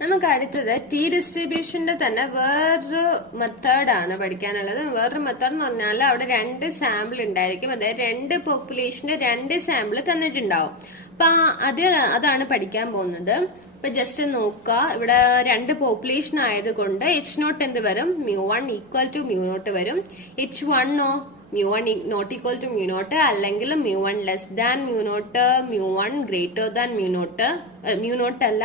നമുക്ക് അടുത്തത് ടി ഡിസ്ട്രിബ്യൂഷന്റെ തന്നെ വേറൊരു മെത്തേഡാണ് പഠിക്കാനുള്ളത്. വേറൊരു മെത്തേഡ് എന്ന് പറഞ്ഞാൽ അവിടെ 2 സാമ്പിൾ ഉണ്ടായിരിക്കും. അതായത് 2 പോപ്പുലേഷന്റെ 2 സാമ്പിൾ തന്നിട്ടുണ്ടാവും. അപ്പൊ അതാണ് പഠിക്കാൻ പോകുന്നത്. ഇപ്പൊ ജസ്റ്റ് നോക്കുക, ഇവിടെ 2 പോപ്പുലേഷൻ ആയതുകൊണ്ട് H0 എന്ത് വരും? μ1 ഈക്വൽ ടു μ0 വരും. H1 μ1 നോട്ട് ഈക്വൽ ടു μ0, അല്ലെങ്കിൽ μ1 ലെസ് ദാൻ μ0, μ1 ഗ്രേറ്റർ ദാൻ μ0. μ0 അല്ല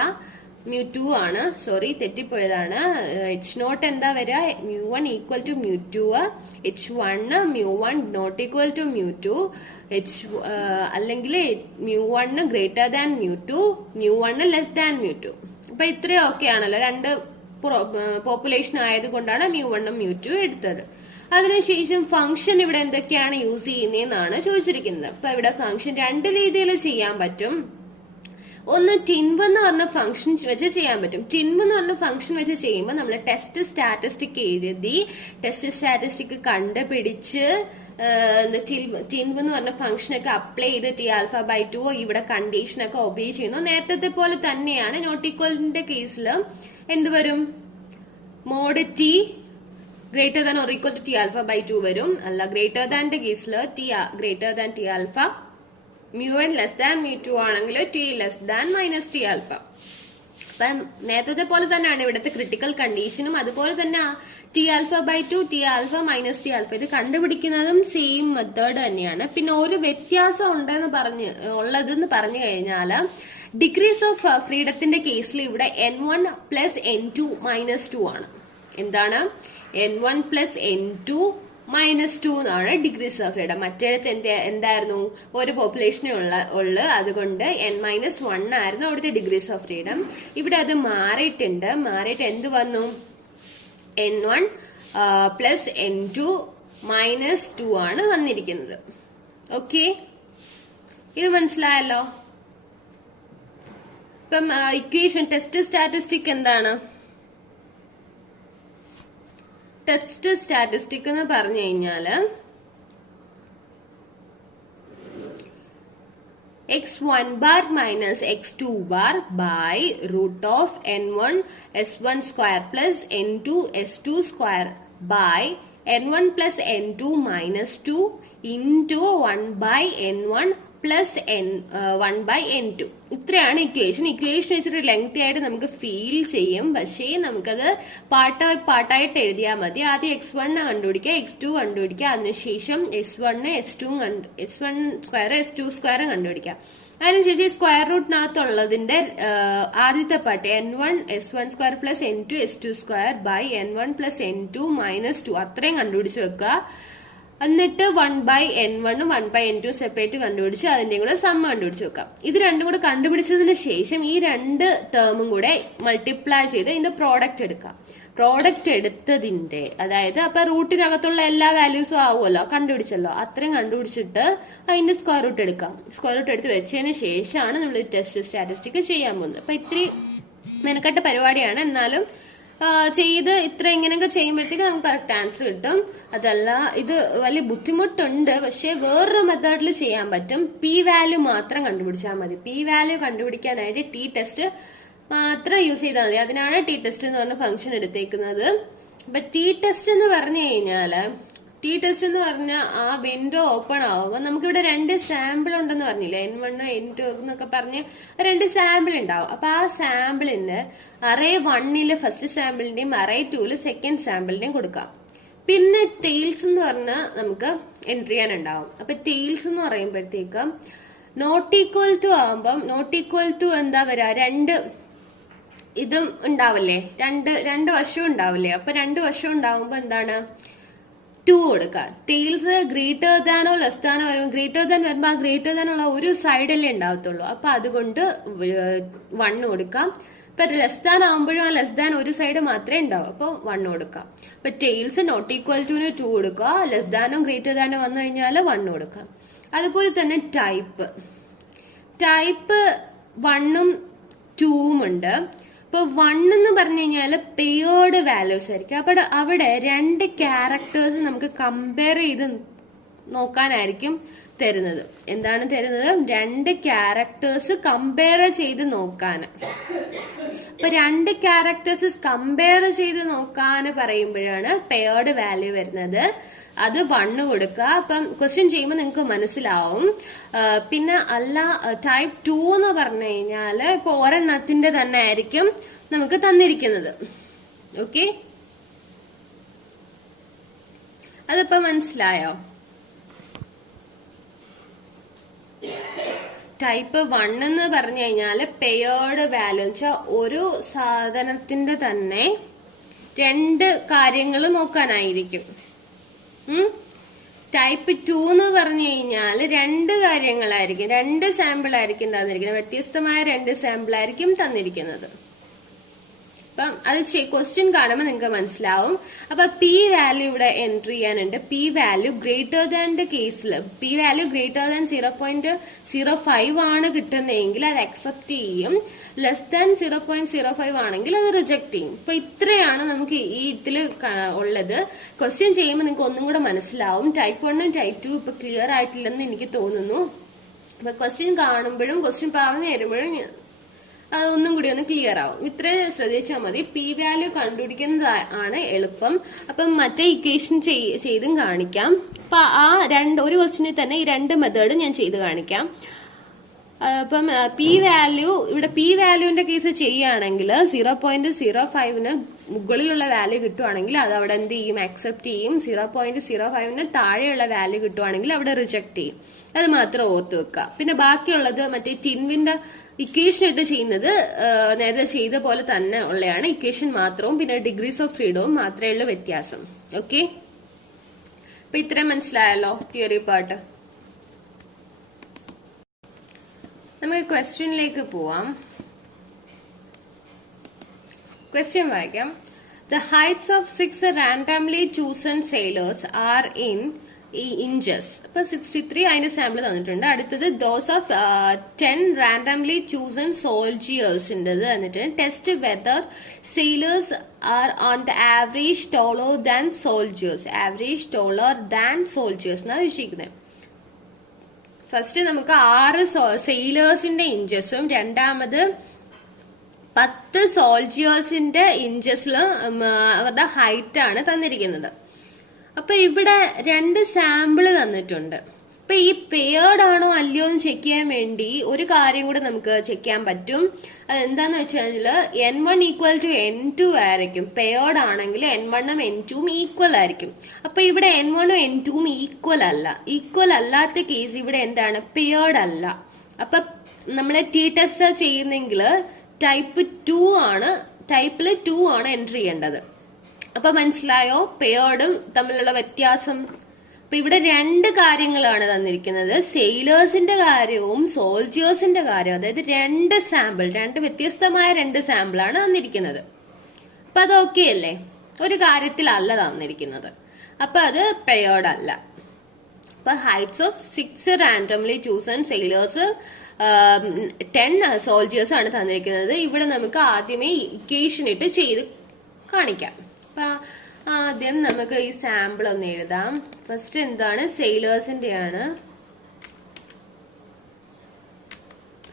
μ2 ആണ്, സോറി തെറ്റിപ്പോയതാണ്. H0 എന്താ വരിക? μ1 equal to μ2, H1 μ1 not equal to μ2, അല്ലെങ്കിൽ μ1 ഗ്രേറ്റർ ദാൻ μ2, μ1 ലെസ് ദാൻ μ2. അപ്പൊ ഇത്രയും ഓക്കെ ആണല്ലോ. 2 പോപ്പുലേഷൻ ആയതുകൊണ്ടാണ് μ1 μ2 എടുത്തത്. അതിനുശേഷം ഫംഗ്ഷൻ ഇവിടെ എന്തൊക്കെയാണ് യൂസ് ചെയ്യുന്നതെന്നാണ് ചോദിച്ചിരിക്കുന്നത്. അപ്പൊ ഇവിടെ ഫംഗ്ഷൻ 2 രീതിയിൽ ചെയ്യാൻ പറ്റും. ഒന്ന് ടിൻവ് എന്ന് പറഞ്ഞ ഫംഗ്ഷൻ വെച്ച് ചെയ്യാൻ പറ്റും. ടിൻവ് എന്ന് പറഞ്ഞ ഫംഗ്ഷൻ വെച്ച് ചെയ്യുമ്പോൾ നമ്മൾ ടെസ്റ്റ് സ്റ്റാറ്റിസ്റ്റിക് എഴുതി ടെസ്റ്റ് സ്റ്റാറ്റിസ്റ്റിക് കണ്ടുപിടിച്ച് ടിൻവ് എന്ന് പറഞ്ഞ ഫംഗ്ഷനൊക്കെ അപ്ലൈ ചെയ്ത് T∝/2 ഇവിടെ കണ്ടീഷനൊക്കെ ഒബേ ചെയ്യുന്നു. നേരത്തെ പോലെ തന്നെയാണ്. നോട്ട് ഈക്വലിന്റെ കേസിൽ എന്ത് വരും? Mod T greater than or equal to T∝/2 വരും. അല്ല, ഗ്രേറ്റർ ദാന്റെ കേസിൽ greater than T∝, μ1 less than μ2 ആണെങ്കിൽ T less than minus T∝. അപ്പം നേരത്തെ പോലെ തന്നെയാണ് ഇവിടുത്തെ ക്രിട്ടിക്കൽ കണ്ടീഷനും. അതുപോലെ തന്നെ T∝/2, T∝ മൈനസ് T∝, ഇത് കണ്ടുപിടിക്കുന്നതും സെയിം മെത്തേഡ് തന്നെയാണ്. പിന്നെ ഒരു വ്യത്യാസം ഉള്ളതെന്ന് പറഞ്ഞു കഴിഞ്ഞാൽ ഡിഗ്രീസ് ഓഫ് ഫ്രീഡത്തിന്റെ കേസിൽ ഇവിടെ N1 പ്ലസ് N2 മൈനസ് 2 ആണ്. എന്താണ്? N1 പ്ലസ് N2 മൈനസ് 2 എന്നാണ് ഡിഗ്രീസ് ഓഫ് ഫ്രീഡം. മറ്റേടത്ത് എന്തായിരുന്നു? ഒരു പോപ്പുലേഷനേ ഉള്ളു, അതുകൊണ്ട് N-1 ആയിരുന്നു അവിടുത്തെ ഡിഗ്രീസ് ഓഫ് ഫ്രീഡം. ഇവിടെ അത് മാറിയിട്ട് എന്ത് വന്നു? N1 പ്ലസ് N2 മൈനസ് 2 ആണ് വന്നിരിക്കുന്നത്. ഓക്കെ, ഇത് മനസ്സിലായല്ലോ. ഇപ്പം ഇക്വേഷൻ ടെസ്റ്റ് സ്റ്റാറ്റിസ്റ്റിക് എന്താണ്? ടെസ്റ്റ് സ്റ്റാറ്റിസ്റ്റിക് എന്ന് പറഞ്ഞു കഴിഞ്ഞാല് x1 bar minus x2 bar by root of N1 S1 square plus N2 S2 square by N1 plus N2 minus 2 into 1 by N1 plus 1 by N2. ഇത്രയാണ് equation. Equation വെച്ചിട്ട് lengthy ആയിട്ട് നമുക്ക് feel ചെയ്യും, പക്ഷേ നമുക്കത് പാർട്ടായിട്ട് എഴുതിയാൽ മതി. ആദ്യം x1 കണ്ടുപിടിക്കുക, x2 കണ്ടുപിടിക്കുക, അതിനുശേഷം S1 S1 square S2 square കണ്ടുപിടിക്കുക. അതിനുശേഷം സ്ക്വയർ റൂട്ടിനകത്തുള്ളതിന്റെ ആദ്യത്തെ part N1 S1 square plus N2 S2 square by N1 plus N2 minus 2 അത്രയും കണ്ടുപിടിച്ച് വെക്കുക. എന്നിട്ട് 1 by N1 1 by N2 separate കണ്ടുപിടിച്ച് അതിന്റെ കൂടെ സം കണ്ടുപിടിച്ച് വെക്കാം. ഇത് രണ്ടും കൂടെ കണ്ടുപിടിച്ചതിന് ശേഷം ഈ 2 ടേമും കൂടെ മൾട്ടിപ്ലൈ ചെയ്ത് ഇതിന്റെ പ്രോഡക്റ്റ് എടുക്കാം. പ്രോഡക്റ്റ് എടുത്തതിന്റെ അതായത് അപ്പൊ റൂട്ടിനകത്തുള്ള എല്ലാ വാല്യൂസും ആവുമല്ലോ, കണ്ടുപിടിച്ചല്ലോ. അത്രയും കണ്ടുപിടിച്ചിട്ട് അതിന്റെ സ്ക്വയർ റൂട്ട് എടുക്കാം. സ്ക്വയർ റൂട്ട് എടുത്ത് വെച്ചതിന് ശേഷമാണ് നമ്മൾ ടെസ്റ്റ് സ്റ്റാറ്റിസ്റ്റിക് ചെയ്യാൻ പോകുന്നത്. അപ്പൊ ഇത്തിരി മെനക്കെട്ട പരിപാടിയാണ്, എന്നാലും ചെയ്ത് ഇങ്ങനെയൊക്കെ ചെയ്യുമ്പോഴത്തേക്ക് നമുക്ക് കറക്റ്റ് ആൻസർ കിട്ടും. അതല്ല, ഇത് വലിയ ബുദ്ധിമുട്ടുണ്ട്, പക്ഷെ വേറൊരു മെത്തേഡിൽ ചെയ്യാൻ പറ്റും. പി വാല്യൂ മാത്രം കണ്ടുപിടിച്ചാൽ മതി. പി വാല്യൂ കണ്ടുപിടിക്കാനായിട്ട് ടി ടെസ്റ്റ് മാത്രം യൂസ് ചെയ്താൽ മതി. അതിനാണ് ടി ടെസ്റ്റ് എന്ന് പറഞ്ഞ ഫംഗ്ഷൻ എടുത്തേക്കുന്നത്. അപ്പൊ ടി ടെസ്റ്റ് എന്ന് പറഞ്ഞു കഴിഞ്ഞാല് ആ വിൻഡോ ഓപ്പൺ ആവുമ്പോൾ നമുക്കിവിടെ 2 സാമ്പിൾ ഉണ്ടെന്ന് പറഞ്ഞില്ലേ, N1 N2 എന്നൊക്കെ പറഞ്ഞ് 2 സാമ്പിൾ ഉണ്ടാവും. അപ്പൊ ആ സാമ്പിളിന് അറേ 1 ഫസ്റ്റ് സാമ്പിളിന്റെയും അറേ 2 സെക്കൻഡ് സാമ്പിളിന്റെയും കൊടുക്കാം. പിന്നെ ടെയിൽസ് എന്ന് പറഞ്ഞാൽ നമുക്ക് എൻട്രി ചെയ്യാനുണ്ടാവും. അപ്പൊ ടെയിൽസ് എന്ന് പറയുമ്പോഴത്തേക്കും നോട്ട് ഈക്വൽ ടു ആവുമ്പം നോട്ട് ഈക്വൽ ടു എന്താ വരാ, 2 ഇതും ഉണ്ടാവില്ലേ, രണ്ട് വശവും ഉണ്ടാവില്ലേ. അപ്പൊ 2 വശവും ഉണ്ടാവുമ്പോ എന്താണ്? 2 കൊടുക്കുക. ടെയിൽസ് ഗ്രേറ്റർ ദാനോ ലെസ് ദാനോ വരുമ്പോൾ ഗ്രേറ്റർ ദാൻ വരുമ്പോൾ ആ ഗ്രേറ്റർ ദാൻ ഉള്ള ഒരു സൈഡല്ലേ ഉണ്ടാവത്തുള്ളൂ. അപ്പൊ അതുകൊണ്ട് 1 കൊടുക്കാം. ഇപ്പൊ ലെസ് ദാൻ ആകുമ്പോഴും ആ ലെസ് ദാൻ ഒരു സൈഡ് മാത്രമേ ഉണ്ടാവും, അപ്പൊ 1 കൊടുക്കാം. ഇപ്പൊ ടെയിൽസ് നോട്ട് ഈക്വൽ ടു 2 കൊടുക്കുക. ലെസ് ദാനോ ഗ്രേറ്റർ ദാനോ വന്നു കഴിഞ്ഞാൽ 1 കൊടുക്കാം. അതുപോലെ തന്നെ ടൈപ്പ് 1ഉം 2ഉം ഉണ്ട്. ഇപ്പൊ 1 എന്ന് പറഞ്ഞു കഴിഞ്ഞാൽ പെയർഡ് വാല്യൂസ് ആയിരിക്കും. അപ്പൊ അവിടെ 2 ക്യാരക്ടേഴ്സ് നമുക്ക് കമ്പയർ ചെയ്ത് നോക്കാനായിരിക്കും തരുന്നത്. എന്താണ് തരുന്നത്? 2 ക്യാരക്ടേഴ്സ് കമ്പയർ ചെയ്ത് നോക്കാൻ. അപ്പൊ 2 ക്യാരക്ടേഴ്സ് കമ്പയർ ചെയ്ത് നോക്കാൻ പറയുമ്പോഴാണ് പെയർഡ് വാല്യൂ വരുന്നത്. അത് 1 കൊടുക്കുക. അപ്പം ക്വസ്റ്റ്യൻ ചെയ്യുമ്പോൾ നിങ്ങൾക്ക് മനസ്സിലാവും. പിന്നെ അല്ല ടൈപ്പ് 2 എന്ന് പറഞ്ഞു കഴിഞ്ഞാല് ഇപ്പൊ ഒരെണ്ണത്തിന്റെ തന്നെ ആയിരിക്കും നമുക്ക് തന്നിരിക്കുന്നത്. ഓക്കെ, അതിപ്പോ മനസ്സിലായോ? ടൈപ്പ് 1 എന്ന് പറഞ്ഞു കഴിഞ്ഞാല് പെയർഡ് വാല്യൂ വെച്ചാൽ ഒരു സാധനത്തിന്റെ തന്നെ 2 കാര്യങ്ങൾ നോക്കാനായിരിക്കും. ടൈപ്പ് 2 എന്ന് പറഞ്ഞു കഴിഞ്ഞാൽ 2 കാര്യങ്ങളായിരിക്കും, 2 സാമ്പിൾ ആയിരിക്കും തന്നിരിക്കുന്നത്. വ്യത്യസ്തമായ 2 സാമ്പിൾ ആയിരിക്കും തന്നിരിക്കുന്നത്. അപ്പം അത് ക്വസ്റ്റ്യൻ കാണുമ്പോൾ നിങ്ങൾക്ക് മനസ്സിലാവും. അപ്പൊ പി വാല്യൂ ഇവിടെ എൻട്രി ചെയ്യാനുണ്ട്. പി വാല്യൂ ഗ്രേറ്റർ ദാന്റെ കേസിൽ പി വാല്യൂ ഗ്രേറ്റർ ദാൻ 0.05 ആണ് കിട്ടുന്നതെങ്കിൽ അത് അക്സെപ്റ്റ് ചെയ്യും. ലെസ് ദാൻ 0.05 ആണെങ്കിൽ അത് റിജക്ട് ചെയ്യും. ഇപ്പൊ ഇത്രയാണ് നമുക്ക് ഈ ഇതില് ഉള്ളത്. ക്വസ്റ്റ്യൻ ചെയ്യുമ്പോൾ നിങ്ങൾക്ക് ഒന്നും കൂടെ മനസ്സിലാവും. ടൈപ്പ് 1ഉം ടൈപ്പ് 2 ഇപ്പൊ ക്ലിയർ ആയിട്ടില്ലെന്ന് എനിക്ക് തോന്നുന്നു. അപ്പൊ ക്വസ്റ്റ്യൻ കാണുമ്പോഴും ക്വസ്റ്റ്യൻ പറഞ്ഞു തരുമ്പോഴും അതൊന്നും കൂടി ഒന്ന് ക്ലിയർ ആവും. ഇത്രയും ശ്രദ്ധിച്ചാൽ മതി. പി വാല്യൂ കണ്ടുപിടിക്കുന്നത് ആണ് എളുപ്പം. അപ്പം മറ്റേ ഇക്വേഷൻ ചെയ്തും കാണിക്കാം. അപ്പൊ ആ ഒരു ക്വസ്റ്റിനിൽ തന്നെ ഈ 2 മെത്തേഡ് ഞാൻ ചെയ്ത് കാണിക്കാം. അപ്പം പി വാല്യൂ ഇവിടെ പി വാല്യൂവിന്റെ കേസ് ചെയ്യുകയാണെങ്കിൽ 0.05 മുകളിലുള്ള വാല്യൂ കിട്ടുവാണെങ്കിൽ അത് അവിടെ എന്ത് ചെയ്യും? അക്സെപ്റ്റ് ചെയ്യും. 0.05 താഴെയുള്ള വാല്യൂ കിട്ടുവാണെങ്കിൽ അവിടെ റിജക്ട് ചെയ്യും. അത് മാത്രം ഓർത്ത് വെക്കുക. പിന്നെ ബാക്കിയുള്ളത് മറ്റേ ടിൻവിന്റെ ഇക്വേഷൻ ഇട്ട് ചെയ്യുന്നത് നേരത്തെ ചെയ്ത പോലെ തന്നെ ഉള്ളതാണ്. ഇക്വേഷൻ മാത്രവും പിന്നെ ഡിഗ്രീസ് ഓഫ് ഫ്രീഡവും മാത്രമേ ഉള്ളൂ വ്യത്യാസം. ഓക്കെ, അപ്പൊ ഇത്രയും മനസ്സിലായല്ലോ തിയറി പാർട്ട്. നമുക്ക് ക്വസ്റ്റ്യനിലേക്ക് പോവാം. ക്വസ്റ്റ്യൻ വായിക്കാം. The heights of 6 randomly chosen sailors are in inches. അപ്പൊ 63 അതിന്റെ സാമ്പിൾ തന്നിട്ടുണ്ട്. അടുത്തത് those of 10 randomly chosen soldiers തന്നിട്ട് test whether sailors R on the average ടോളർ than soldiers. Average ടോളർ than soldiers എന്നാണ് ചോദിക്കുന്നത്. ഫസ്റ്റ് നമുക്ക് 6 സെയിലേഴ്സിന്റെ ഇഞ്ചസും രണ്ടാമത് 10 സോൾജിയേഴ്സിന്റെ ഇഞ്ചസിലും അവരുടെ ഹൈറ്റ് ആണ് തന്നിരിക്കുന്നത്. അപ്പൊ ഇവിടെ 2 സാമ്പിള് തന്നിട്ടുണ്ട്. അപ്പൊ ഈ പെയർഡ് ആണോ അല്ലയോ എന്ന് ചെക്ക് ചെയ്യാൻ വേണ്ടി ഒരു കാര്യം കൂടെ നമുക്ക് ചെക്ക് ചെയ്യാൻ പറ്റും. അതെന്താന്ന് വെച്ചാൽ N1 ഈക്വൽ ടു N2 ആയിരിക്കും. പെയർഡ് ആണെങ്കിൽ N1ഉം N2ഉം ഈക്വൽ ആയിരിക്കും. അപ്പൊ ഇവിടെ N1ഉം N2ഉം ഈക്വൽ അല്ല. ഈക്വൽ അല്ലാത്ത കേസ് ഇവിടെ എന്താണ്? പെയർഡ് അല്ല. അപ്പൊ നമ്മളെ ടി ടെസ്റ്റ് ചെയ്യുന്നെങ്കിൽ ടൈപ്പിൽ 2 ആണ് എൻട്രി ചെയ്യേണ്ടത്. അപ്പൊ മനസ്സിലായോ പെയർഡും തമ്മിലുള്ള വ്യത്യാസം? അപ്പൊ ഇവിടെ 2 കാര്യങ്ങളാണ് തന്നിരിക്കുന്നത്. സെയിലേഴ്സിന്റെ കാര്യവും സോൾജിയേഴ്സിന്റെ കാര്യവും. അതായത് 2 സാമ്പിൾ, 2 വ്യത്യസ്തമായ 2 സാമ്പിൾ ആണ് തന്നിരിക്കുന്നത്. അപ്പൊ അത് ഓക്കെ അല്ലേ? ഒരു കാര്യത്തിലല്ല തന്നിരിക്കുന്നത്. അപ്പൊ അത് പെയർഡ് അല്ല. അപ്പൊ heights of 6 randomly chosen sailors 10 soldiers ആണ് തന്നിരിക്കുന്നത്. ഇവിടെ നമുക്ക് ആദ്യമേ ഇക്വേഷൻ ഇട്ട് ചെയ്ത് കാണിക്കാം. അപ്പൊ ആദ്യം നമുക്ക് ഈ സാമ്പിൾ ഒന്ന് എഴുതാം. ഫസ്റ്റ് എന്താണ്? സെയിലേഴ്സിന്റെ ആണ്.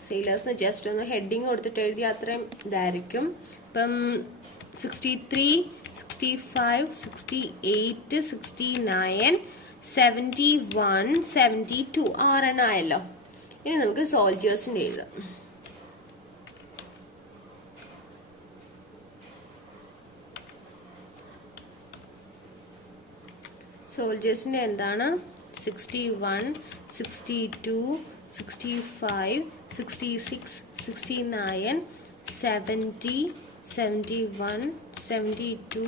സെയിലേഴ്സ് ജസ്റ്റ് ഒന്ന് ഹെഡിങ് കൊടുത്തിട്ട് എഴുതി അത്രയും ഇതായിരിക്കും. ഇപ്പം 63, 65, 68, 69, 71, 72 6 ആയല്ലോ. ഇനി നമുക്ക് സോൾജിയേഴ്സിന്റെ എഴുതാം. സോൾജിയേഴ്സിന്റെ എന്താണ്? 61, 62, 65, 66, 69, 70, 71, 72,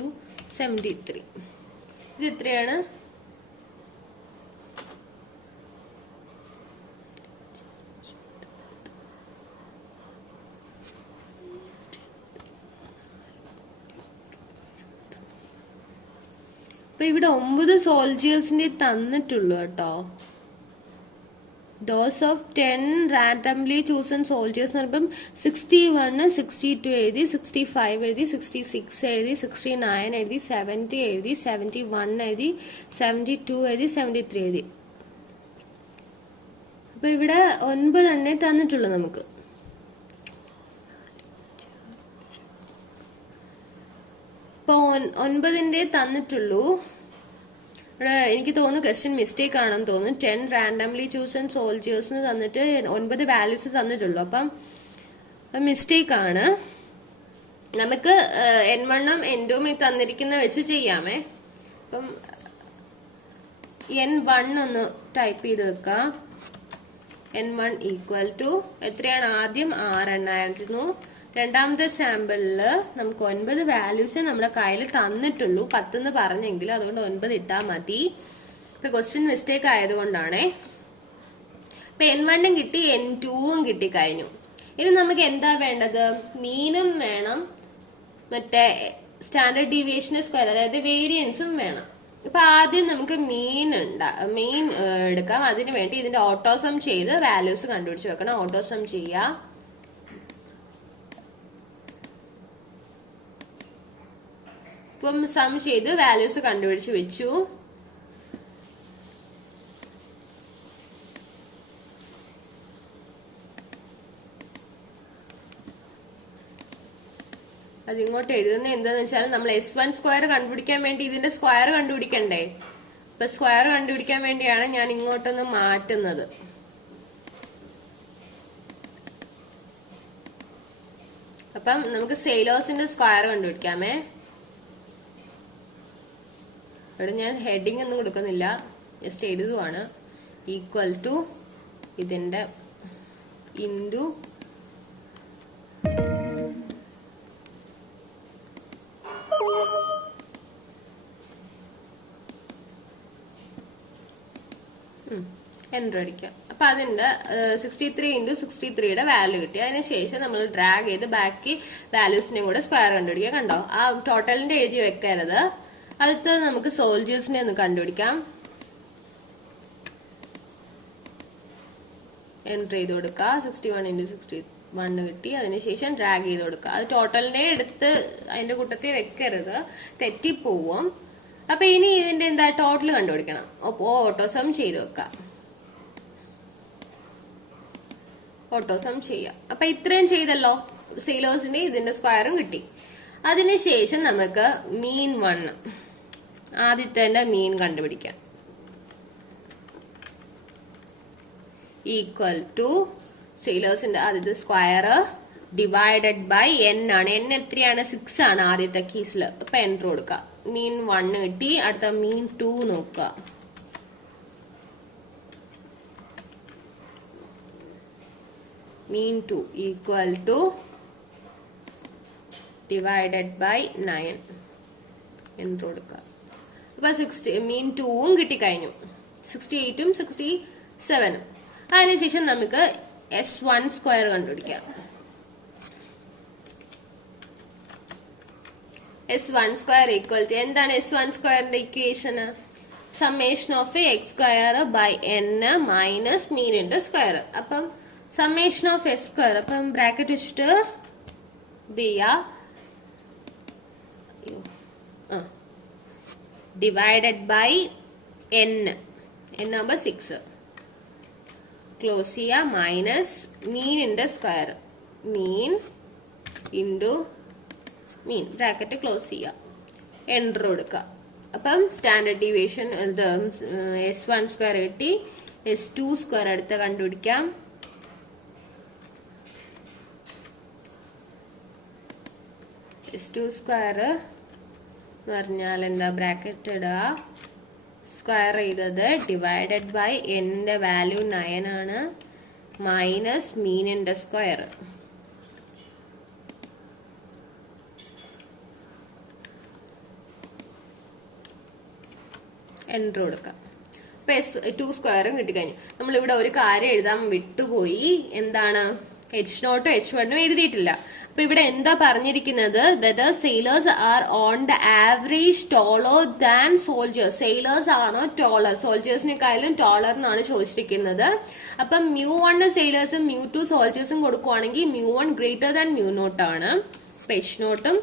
73. ഇത് എത്രയാണ്? അപ്പൊ ഇവിടെ 9 സോൾജിയേഴ്സിന്റെ തന്നിട്ടുള്ളൂ കേട്ടോ. Dose of 10 randomly chosen soldiers എന്ന് പറയുമ്പം 61, 62 എഴുതി, 65 എഴുതി, 66 എഴുതി, 69 എഴുതി, 70 എഴുതി, 71 എഴുതി, 72 എഴുതി, 73 എഴുതി. അപ്പൊ ഇവിടെ 9 എണ്ണേ തന്നിട്ടുള്ളൂ നമുക്ക്. ഇപ്പൊ 9 തന്നിട്ടുള്ളൂ. ഇവിടെ എനിക്ക് തോന്നുന്നു ക്വസ്റ്റ്യൻ മിസ്റ്റേക്ക് ആണെന്ന് തോന്നുന്നു. 10 റാൻഡംലി ചൂസൺ സോൾജേഴ്സിന് തന്നിട്ട് 9 വാല്യൂസ് തന്നിട്ടുള്ളൂ. അപ്പം മിസ്റ്റേക്ക് ആണ്. നമുക്ക് N1 ഉം N2 ഉം തന്നിരിക്കുന്ന വെച്ച് ചെയ്യാമേ. അപ്പം N1 ഒന്ന് ടൈപ്പ് ചെയ്ത് വെക്കാം. N1 ഈക്വൽ ടു എത്രയാണ്? ആദ്യം 6 എണ്ണായിരുന്നു. രണ്ടാമത്തെ സാമ്പിളില് നമുക്ക് 9 വാല്യൂസ് നമ്മുടെ കയ്യിൽ തന്നിട്ടുള്ളൂ. 10 എന്ന് പറഞ്ഞെങ്കിലും അതുകൊണ്ട് 9 ഇട്ടാൽ മതി. ഇപ്പൊ ക്വസ്റ്റ്യൻ മിസ്റ്റേക്ക് ആയതുകൊണ്ടാണേ. ഇപ്പൊ N1 ഉം കിട്ടി, N2 ഉം കിട്ടി കഴിഞ്ഞു. ഇനി നമുക്ക് എന്താ വേണ്ടത്? മീനും വേണം, മറ്റേ സ്റ്റാൻഡേർഡ് ഡീവിയേഷൻ സ്ക്വയർ അതായത് വേരിയൻസും വേണം. ഇപ്പൊ ആദ്യം നമുക്ക് മീൻ എടുക്കാം. അതിനു വേണ്ടി ഇതിന്റെ ഓട്ടോസം ചെയ്ത് വാല്യൂസ് കണ്ടുപിടിച്ച് വെക്കണം. ഓട്ടോസം ചെയ്യാം. ഇപ്പം സം ചെയ്ത് വാല്യൂസ് കണ്ടുപിടിച്ച് വെച്ചു. അതിങ്ങോട്ട് എഴുതുന്ന എന്താന്ന് വെച്ചാൽ നമ്മൾ S1 സ്ക്വയർ കണ്ടുപിടിക്കാൻ വേണ്ടി ഇതിന്റെ സ്ക്വയർ കണ്ടുപിടിക്കണ്ടേ? ഇപ്പൊ സ്ക്വയർ കണ്ടുപിടിക്കാൻ വേണ്ടിയാണ് ഞാൻ ഇങ്ങോട്ടൊന്ന് മാറ്റുന്നത്. അപ്പം നമുക്ക് സെയിലേഴ്സിന്റെ സ്ക്വയർ കണ്ടുപിടിക്കാമേ. ഇവിടെ ഞാൻ ഹെഡിങ് ഒന്നും കൊടുക്കുന്നില്ല, ജസ്റ്റ് എഴുതുവാണ്. ഈക്വൽ ടു ഇതിന്റെ ഇൻറ്റു എൻ്റർ അടിക്കാം. അപ്പൊ അതിന്റെ 63 × 63യുടെ വാല്യൂ കിട്ടി. അതിനുശേഷം നമ്മൾ ഡ്രാഗ് ചെയ്ത് ബാക്കി വാല്യൂസിനെയും കൂടെ സ്ക്വയർ കണ്ടുപിടിക്കുക. കണ്ടോ? ആ ടോട്ടലിന്റെ എഴുതി വെക്കരുത്. അടുത്തത് നമുക്ക് സോൾജേഴ്സിനെ ഒന്ന് കണ്ടുപിടിക്കാം. എൻ്റർ ചെയ്ത് കൊടുക്കുക. 61 × 61 കിട്ടി. അതിനുശേഷം ഡ്രാഗ് ചെയ്ത് കൊടുക്കുക. അത് ടോട്ടലിന്റെ എടുത്ത് അതിന്റെ കൂട്ടത്തിൽ വെക്കരുത്, തെറ്റിപ്പോവും. അപ്പൊ ഇനി ഇതിന്റെ എന്താ ടോട്ടൽ കണ്ടുപിടിക്കണം. അപ്പോ ഓട്ടോസം ചെയ്ത് വെക്കാം. ഓട്ടോസം ചെയ്യാം. അപ്പൊ ഇത്രയും ചെയ്തല്ലോ. സെയിലേഴ്സിന്റെ ഇതിന്റെ സ്ക്വയറും കിട്ടി. അതിനുശേഷം നമുക്ക് മീൻ 1 ആദ്യത്തെ മീൻ കണ്ടുപിടിക്കാം. ഈക്വൽ ടു സെയിലേഴ്സിന്റെ ആദ്യത്തെ സ്ക്വയർ ഡിവൈഡഡ് ബൈ n ആണ്. n എത്രയാണ്? 6 ആണ് ആദ്യത്തെ കേസിൽ. അപ്പൊ എൻ്റർ കൊടുക്കാം. മീൻ 1 കിട്ടി. അടുത്ത മീൻ 2 നോക്കുക. Mean 2 equal to divided by 9 enter കൊടുക്കുക. അപ്പൊ മീൻ 2ഉം കിട്ടിക്കഴിഞ്ഞു. 68 ഉം 67 ഉം. അതിനുശേഷം നമുക്ക് S1 സ്ക്വയർ കണ്ടുപിടിക്കാം. S1 സ്ക്വയർ ഈക്വൽ ടു എന്താണ്? S1 സ്ക്വയറിന്റെ ഇക്വേഷന് summation of x square by n minus മീനിന്റെ സ്ക്വയർ. അപ്പം സമ്മേഷൻ ഓഫ് s സ്ക്വയർ, അപ്പം ബ്രാക്കറ്റ് വെച്ചിട്ട് ഡിവൈഡഡ് ബൈ n ആകുമ്പോ 6 ക്ലോസ് ചെയ്യുക. മൈനസ് മീനിന്റെ square, mean into mean, bracket close ചെയ്യുക. എൻ്റർ കൊടുക്കുക. അപ്പം സ്റ്റാൻഡേർഡ് ഡീവിയേഷൻ S1 സ്ക്വയർ കിട്ടി. S2 സ്ക്വയർ അടുത്ത് കണ്ടുപിടിക്കാം. S2 സ്ക്വയർ എന്ന് പറഞ്ഞാൽ എന്താ? ബ്രാക്കറ്റ് ഇടുക. സ്ക്വയർ ചെയ്തത് ഡിവൈഡഡ് ബൈ n വാല്യൂ 9 ആണ്, മൈനസ് മീനിന്റെ സ്ക്വയർ. എൻ്റർ കൊടുക്കാം. ഇപ്പൊ S2 സ്ക്വയറും കിട്ടിക്കഴിഞ്ഞു. നമ്മളിവിടെ ഒരു കാര്യം എഴുതാൻ വിട്ടുപോയി. എന്താണ്? H0 H1 എഴുതിയിട്ടില്ല. അപ്പൊ ഇവിടെ എന്താ പറഞ്ഞിരിക്കുന്നത്? That sailors R on the average ടോളർ than soldiers. Sailors ആണോ ടോളർ? സോൾജേഴ്സിനെക്കാളും ടോളർ എന്നാണ് ചോദിച്ചിരിക്കുന്നത്. അപ്പം μ1 സെയിലേഴ്സും μ2 സോൾജേഴ്സും കൊടുക്കുവാണെങ്കിൽ μ1 ഗ്രേറ്റർ ദാൻ μ0 ആണ്. അപ്പൊ H0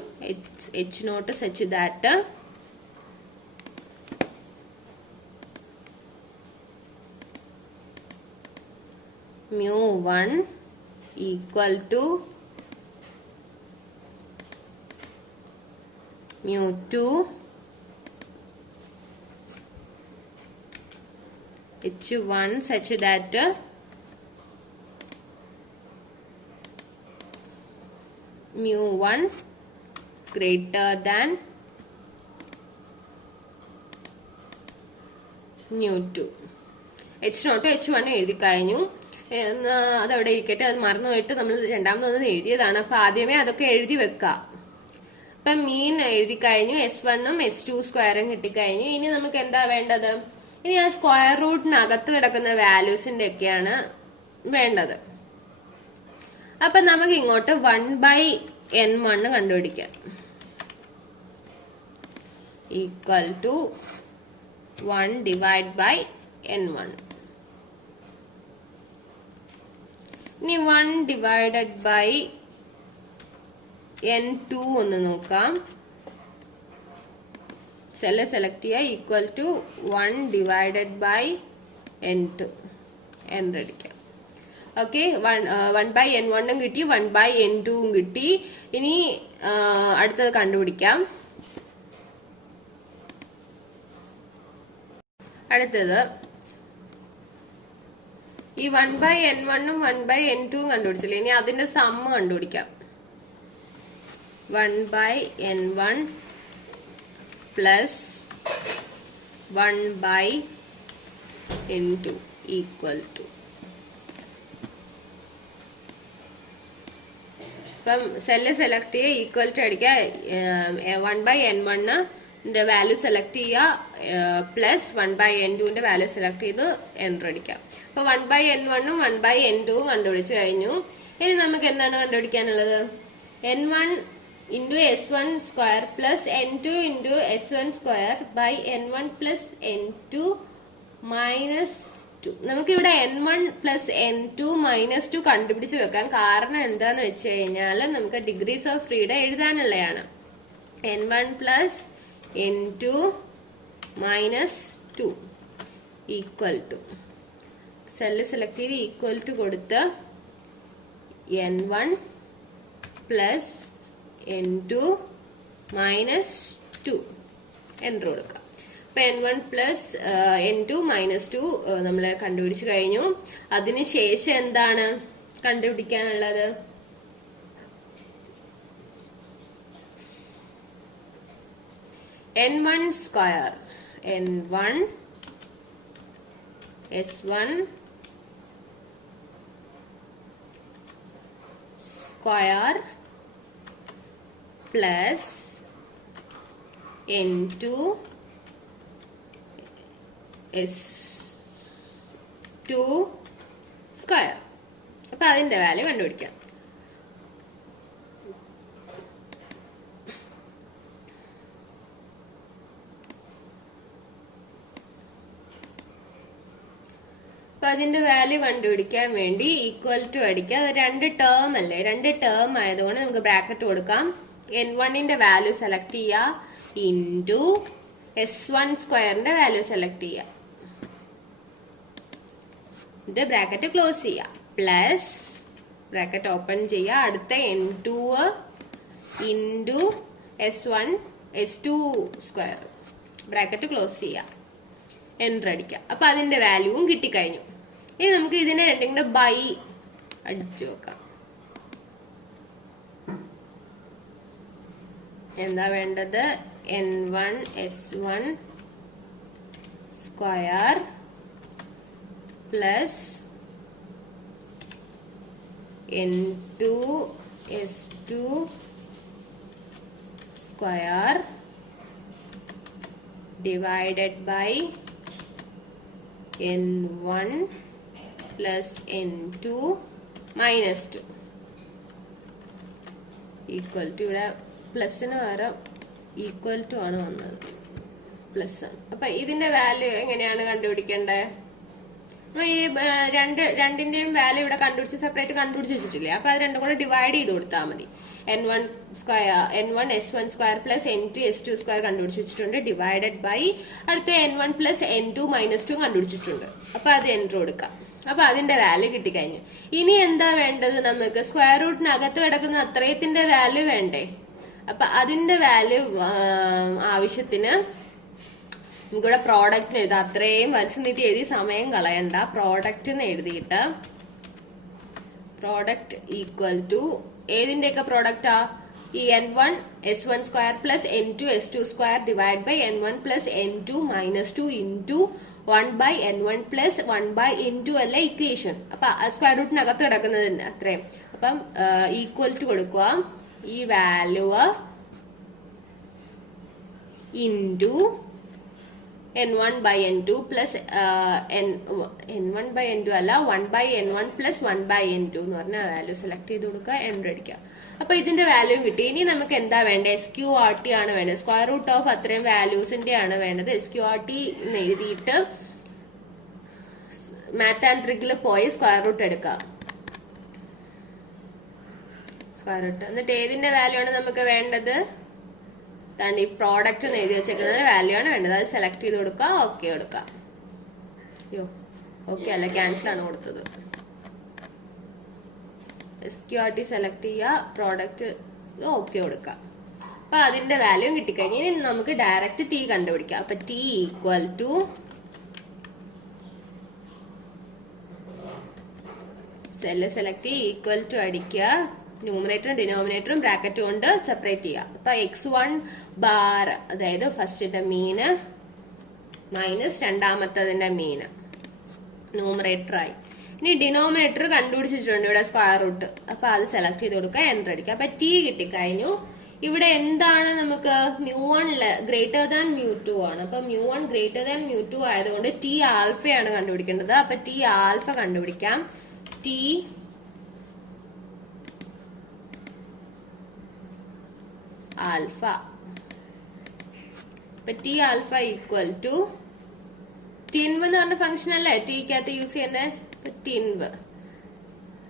H0 such that mu1 equal to mu2 h1 such that mu1 greater than mu2. h0 h1 എഴുതി കഴിഞ്ഞു. അതവിടെ ഇരിക്കട്ടെ, അത് മറന്നുപോയിട്ട് നമ്മൾ രണ്ടാമതൊന്നും എഴുതിയതാണ്. അപ്പൊ ആദ്യമേ അതൊക്കെ എഴുതി വെക്കാം. അപ്പൊ മീൻ എഴുതി കഴിഞ്ഞു, S1ഉം S2 സ്ക്വയറും കിട്ടിക്കഴിഞ്ഞു. ഇനി നമുക്ക് എന്താ വേണ്ടത്? ഇനി ആ സ്ക്വയർ റൂട്ടിനകത്ത് കിടക്കുന്ന വാല്യൂസിന്റെ ഒക്കെയാണ് വേണ്ടത്. അപ്പൊ നമുക്ക് ഇങ്ങോട്ട് 1/n1 കണ്ടുപിടിക്കാം. Equal to 1 divide by n1. ഇനി 1 ഡിവൈഡഡ് ബൈ n2 ഒന്ന് നോക്കാം. സെലക്ട് ചെയ്യുക. Equal to 1 divided by n2 എന്നടിക്കാം. ഓക്കെ, 1/n1 കിട്ടി, 1/n2 കിട്ടി. ഇനി അടുത്തത് കണ്ടുപിടിക്കാം. അടുത്തത് ഈ 1/n1ഉം 1/n2 കണ്ടുപിടിച്ചില്ലേ, ഇനി അതിന്റെ സമ്മ് കണ്ടുപിടിക്കാം. 1/n1 plus 1/n2 equal to, ഇപ്പം സെല്ല് സെലക്ട് ചെയ്യുക, ഈക്വൽ ടു അടിക്കുക. 1/n1 വാല്യൂ സെലക്ട് ചെയ്യുക, പ്ലസ് 1/n2 വാല്യൂ സെലക്ട് ചെയ്ത് എൻ്റർ അടിക്കാം. അപ്പൊ 1/n1ഉം 1/n2ഉം കണ്ടുപിടിച്ച് കഴിഞ്ഞു. ഇനി നമുക്ക് എന്താണ് കണ്ടുപിടിക്കാനുള്ളത്? n1 into s1 square plus n2 into s1 square by n1 plus n2 minus 2. നമുക്കിവിടെ n1 plus n2 minus 2 കണ്ടുപിടിച്ച് വെക്കാം. കാരണം എന്താന്ന് വെച്ച് കഴിഞ്ഞാൽ നമുക്ക് ഡിഗ്രീസ് ഓഫ് ഫ്രീഡം എഴുതാനുള്ളതാണ്. n1 plus n2 minus 2 equal to, cell select ചെയ്ത് ഈക്വൽ ടു കൊടുത്ത് n1 plus n2 minus 2 enter കൊടുക്കാം. അപ്പൊ n1 പ്ലസ് n2 മൈനസ് 2 നമ്മൾ കണ്ടുപിടിച്ചു കഴിഞ്ഞു. അതിനുശേഷം എന്താണ് കണ്ടുപിടിക്കാനുള്ളത്? n1 square, n1 s1 square plus n2 s2 square. അപ്പൊ അതിന്റെ വാല്യൂ കണ്ടുപിടിക്കാം. അപ്പൊ അതിന്റെ വാല്യൂ കണ്ടുപിടിക്കാൻ വേണ്ടി ഈക്വൽ ടു അടിക്കുക. അത് രണ്ട് ടേം അല്ലേ, രണ്ട് ടേം ആയതുകൊണ്ട് നമുക്ക് ബ്രാക്കറ്റ് കൊടുക്കാം. n1ന്റെ വാല്യൂ സെലക്ട് ചെയ്യുക, ഇൻറ്റു s1 സ്ക്വയറിന്റെ വാല്യൂ സെലക്ട് ചെയ്യുക, ഇത് ബ്രാക്കറ്റ് ക്ലോസ് ചെയ്യുക, പ്ലസ് ബ്രാക്കറ്റ് ഓപ്പൺ ചെയ്യുക. അടുത്ത n2 into s1 s2 square, bracket close ചെയ്യുക, എൻ്റർ അടിക്കുക. അപ്പൊ അതിന്റെ വാല്യൂവും കിട്ടിക്കഴിഞ്ഞു. ഇനി നമുക്ക് ഇതിനെ രണ്ടും കൂടെ ബൈ അടിച്ചു നോക്കാം. എന്താ വേണ്ടത്? n1 s1 square plus n2 s2 square divided by n1 plus n2 minus 2 equal to, ഇവിടെ പ്ലസിന് പകരം ഈക്വൽ ടു ആണ് വന്നത്, പ്ലസ് ആണ്. അപ്പൊ ഇതിന്റെ വാല്യൂ എങ്ങനെയാണ് കണ്ടുപിടിക്കേണ്ടത്? ഈ രണ്ടിന്റെയും വാല്യൂ ഇവിടെ കണ്ടുപിടിച്ച് സെപ്പറേറ്റ് കണ്ടുപിടിച്ച് വെച്ചിട്ടില്ലേ, അപ്പൊ അത് രണ്ടും കൂടെ ഡിവൈഡ് ചെയ്ത് കൊടുത്താൽ മതി. n1 s1 square plus n2 s2 square കണ്ടുപിടിച്ച് വെച്ചിട്ടുണ്ട്, ഡിവൈഡഡ് ബൈ അടുത്ത n1 പ്ലസ് n2 മൈനസ് 2 കണ്ടുപിടിച്ചിട്ടുണ്ട്. അപ്പൊ അത് എൻ്റർ കൊടുക്കാം. അപ്പൊ അതിന്റെ വാല്യൂ കിട്ടിക്കഴിഞ്ഞു. ഇനി എന്താ വേണ്ടത്? നമുക്ക് സ്ക്വയർ റൂട്ടിനകത്ത് കിടക്കുന്ന അത്രയത്തിന്റെ വാല്യൂ വേണ്ടേ? അപ്പൊ അതിന്റെ വാല്യൂ ആവശ്യത്തിന് നമുക്കിവിടെ പ്രോഡക്റ്റിന് എഴുതാം. അത്രയും വലിച്ചു നീട്ടി എഴുതി സമയം കളയണ്ട. പ്രോഡക്റ്റ് എഴുതിയിട്ട് പ്രോഡക്റ്റ് ഈക്വൽ ടു ഏതിന്റെയൊക്കെ പ്രോഡക്റ്റാ? ഈ n1 s1 square plus n2 s2 square divide by n1 plus n2 minus 2 into 1 by n1 plus 1 by n2 അല്ല ഇക്വേഷൻ. അപ്പൊ സ്ക്വയർ റൂട്ടിനകത്ത് കിടക്കുന്നതിന് അത്രയും. അപ്പം ഈക്വൽ ടു കൊടുക്കുക. ഈ value into n1 by n2 plus n1 by n2 അല്ല 1 by n1 plus 1 by n2 എന്ന് പറഞ്ഞ വാല്യൂ സെലക്ട് ചെയ്ത് കൊടുക്കുക, എൻ്റർ അടിക്കുക. അപ്പൊ ഇതിന്റെ വാല്യൂ കിട്ടി. ഇനി നമുക്ക് എന്താ വേണ്ടത്? SQRT ആണ് വേണ്ടത്. സ്ക്വയർ റൂട്ട് ഓഫ് അത്രയും വാല്യൂസിന്റെ ആണ് വേണ്ടത്. SQRT എന്ന് എഴുതിയിട്ട് മാത്ത് ആൻഡ് ട്രിക്കിൽ പോയി സ്ക്വയർ റൂട്ട് എടുക്കുക. സ്ക്വയർ റൂട്ട് എന്നിട്ട് ഏതിന്റെ വാല്യൂ ആണ് നമുക്ക് വേണ്ടത്? ഈ പ്രോഡക്റ്റ് എന്ന് എഴുതി വെച്ചേക്കുന്നത് വാല്യൂ ആണ് വേണ്ടത്. അത് സെലക്ട് ചെയ്ത് കൊടുക്കുക, ഓക്കെ കൊടുക്കുക. അയ്യോ ഓക്കെ അല്ല, ക്യാൻസൽ ആണ് കൊടുത്തത്. SQRT സെലക്ട് ചെയ്യുക, പ്രോഡക്റ്റ് ഓക്കെ കൊടുക്കുക. അപ്പൊ അതിന്റെ വാല്യൂ കിട്ടിക്കഴിഞ്ഞ് ഇനി നമുക്ക് ഡയറക്റ്റ് ടി കണ്ടുപിടിക്കാം. അപ്പൊ T equal to cell select ചെയ്യുക, ഈക്വൽ ടു അടിക്കുക, ന്യൂമറേറ്ററും ഡിനോമിനേറ്ററും ബ്രാക്കറ്റ് കൊണ്ട് സെപ്പറേറ്റ് ചെയ്യുക. അപ്പൊ x1 ബാർ അതായത് ഫസ്റ്റിന്റെ മീന് മൈനസ് രണ്ടാമത്തതിന്റെ മീന് ന്യൂമറേറ്ററായി. ഇനി ഡിനോമിനേറ്റർ കണ്ടുപിടിച്ചിട്ടുണ്ട് ഇവിടെ സ്ക്വയർ റൂട്ട്. അപ്പൊ അത് സെലക്ട് ചെയ്ത് കൊടുക്കുക, എൻ്റർ അടിക്കുക. അപ്പൊ ടി കിട്ടിക്കഴിഞ്ഞു. ഇവിടെ എന്താണ് നമുക്ക് μ1 ഗ്രേറ്റർ ദാൻ μ2 ആണ്. അപ്പൊ μ1 ഗ്രേറ്റർ ദാൻ μ2 ആയതുകൊണ്ട് ടി ആൽഫയാണ് കണ്ടുപിടിക്കേണ്ടത്. അപ്പൊ ടി ആൽഫ കണ്ടുപിടിക്കാം. T alpha. ഇപ്പൊ ടി ആൽഫ ഈക്വൽ ടു ടിൻവ് എന്ന് പറഞ്ഞ ഫംഗ്ഷൻ അല്ലേ ടിക്കകത്ത് യൂസ് ചെയ്യുന്നത്.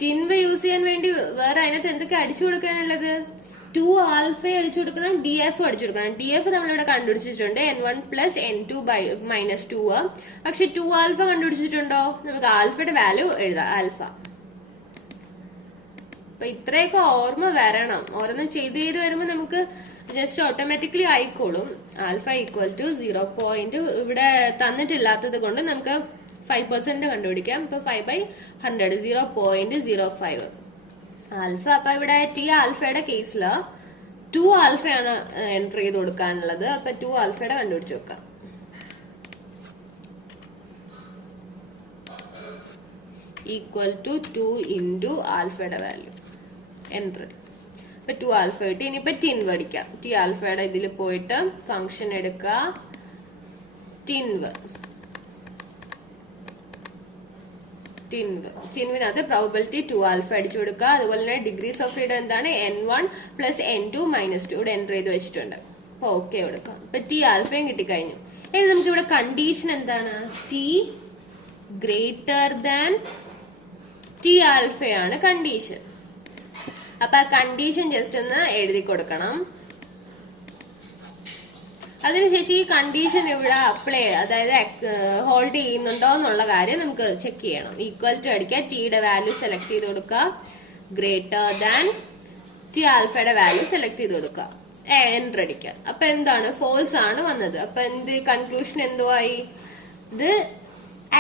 ടിൻവ് യൂസ് ചെയ്യാൻ വേണ്ടി വേറെ അതിനകത്ത് എന്തൊക്കെ അടിച്ചു കൊടുക്കാനുള്ളത്? 2 ആൽഫ അടിച്ചു കൊടുക്കണം, ഡി എഫ് അടിച്ചു കൊടുക്കണം. ഡി എഫ് നമ്മളിവിടെ കണ്ടുപിടിച്ചിട്ടുണ്ട് n1 plus n2 by minus 2. പക്ഷെ 2 ആൽഫ കണ്ടുപിടിച്ചിട്ടുണ്ടോ? നമുക്ക് ആൽഫയുടെ വാല്യൂ എഴുതാം, ആൽഫ. അപ്പൊ ഇത്രയൊക്കെ ഓർമ്മ വരണം. ഓരോന്ന് ചെയ്ത് വരുമ്പോ നമുക്ക് ജസ്റ്റ് ഓട്ടോമാറ്റിക്കലി ആയിക്കോളും. Alpha equal to 0. ഇവിടെ തന്നിട്ടില്ലാത്തത് കൊണ്ട് നമുക്ക് 5% കണ്ടുപിടിക്കാം. ഇപ്പൊ 5/100 0.05 ആൽഫ. അപ്പൊ ഇവിടെ ടി ആൽഫയുടെ കേസില് 2 ആൽഫയാണ് എൻട്രി ചെയ്ത് കൊടുക്കാനുള്ളത്. അപ്പൊ 2 ആൽഫയുടെ കണ്ടുപിടിച്ച് വെക്കാം. ഈക്വൽ ടു 2 ഇൻറ്റു ആൽഫയുടെ വാല്യൂ, എൻട്രി. ഇപ്പൊ 2 ആൽഫ കിട്ടി. ഇനിയിപ്പോ ടിൻവ് പഠിക്കാം. ടി ആൽഫയുടെ ഇതിൽ പോയിട്ട് ഫംഗ്ഷൻ എടുക്കുക, ടിൻവിനകത്ത് പ്രോബബിലിറ്റി 2 ആൽഫ അടിച്ചു കൊടുക്കുക. അതുപോലെ തന്നെ ഡിഗ്രീസ് ഓഫ് ഫ്രീഡം എന്താണ്? n1 പ്ലസ് n2 മൈനസ് 2 ഇവിടെ എൻട്രി ചെയ്ത് വെച്ചിട്ടുണ്ട്. അപ്പൊ ഓക്കെ കൊടുക്കാം. ഇപ്പൊ ടി ആൽഫയും കിട്ടിക്കഴിഞ്ഞു. ഇനി നമുക്ക് ഇവിടെ കണ്ടീഷൻ എന്താണ്? ടി ഗ്രേറ്റർ ദാൻ ടി ആൽഫയാണ് കണ്ടീഷൻ. അപ്പൊ ആ കണ്ടീഷൻ ജസ്റ്റ് ഒന്ന് എഴുതി കൊടുക്കണം. അതിനുശേഷം ഈ കണ്ടീഷൻ ഇവിടെ അപ്ലൈ അതായത് ഹോൾഡ് ചെയ്യുന്നുണ്ടോ എന്നുള്ള കാര്യം നമുക്ക് ചെക്ക് ചെയ്യണം. ഈക്വൽ ടു അടിക്കുക, ടിയുടെ വാല്യൂ സെലക്ട് ചെയ്ത് കൊടുക്കുക, ഗ്രേറ്റർ ദാൻ ടി ആൽഫയുടെ വാല്യൂ സെലക്ട് ചെയ്ത് കൊടുക്കുക, എൻ്റർ അടിക്കുക. അപ്പൊ എന്താണ്? ഫോൾസ് ആണ് വന്നത്. അപ്പൊ എന്ത് കൺക്ലൂഷൻ എന്തോ ആയി? ഇത്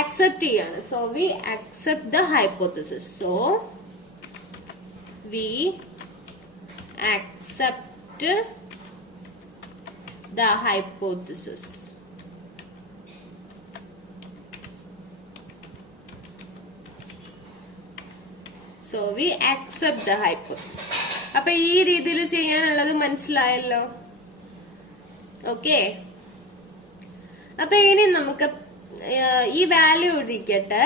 അക്സെപ്റ്റ് ചെയ്യാണ്. So we accept the hypothesis. So we accept the hypothesis. So we accept the hypothesis. അപ്പൊ ഈ രീതിയിൽ ചെയ്യാനുള്ളത് മനസ്സിലായല്ലോ. ഓക്കെ. അപ്പൊ ഇനി നമുക്ക് ഈ വാല്യൂ ഇരിക്കട്ടെ.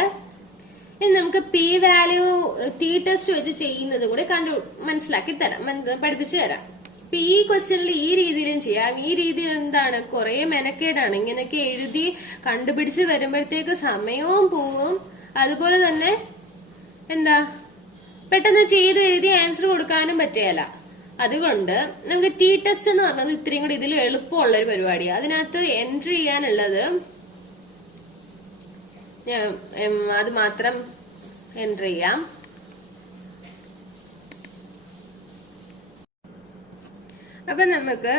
ഇനി നമുക്ക് പി വാല്യൂ ടി ടെസ്റ്റ് വെച്ച് ചെയ്യുന്നത് കൂടെ മനസ്സിലാക്കി തരാം, പഠിപ്പിച്ചു തരാം. ഇപ്പൊ ഈ ക്വസ്റ്റ്യനിൽ ഈ രീതിയിലും ചെയ്യാം. ഈ രീതിയിൽ എന്താണ്? കുറെ മെനക്കേടാണ്. ഇങ്ങനെയൊക്കെ എഴുതി കണ്ടുപിടിച്ച് വരുമ്പോഴത്തേക്ക് സമയവും പോവും. അതുപോലെ തന്നെ എന്താ പെട്ടെന്ന് ചെയ്ത് എഴുതി ആൻസർ കൊടുക്കാനും പറ്റിയല്ല. അതുകൊണ്ട് നമുക്ക് ടി ടെസ്റ്റ് എന്ന് പറഞ്ഞത് ഇത്രയും കൂടി ഇതിൽ എളുപ്പമുള്ള ഒരു പരിപാടിയാണ്. അതിനകത്ത് എൻട്രി ചെയ്യാനുള്ളത് അത് മാത്രം എൻ്റർ ചെയ്യാം. അപ്പൊ നമുക്ക്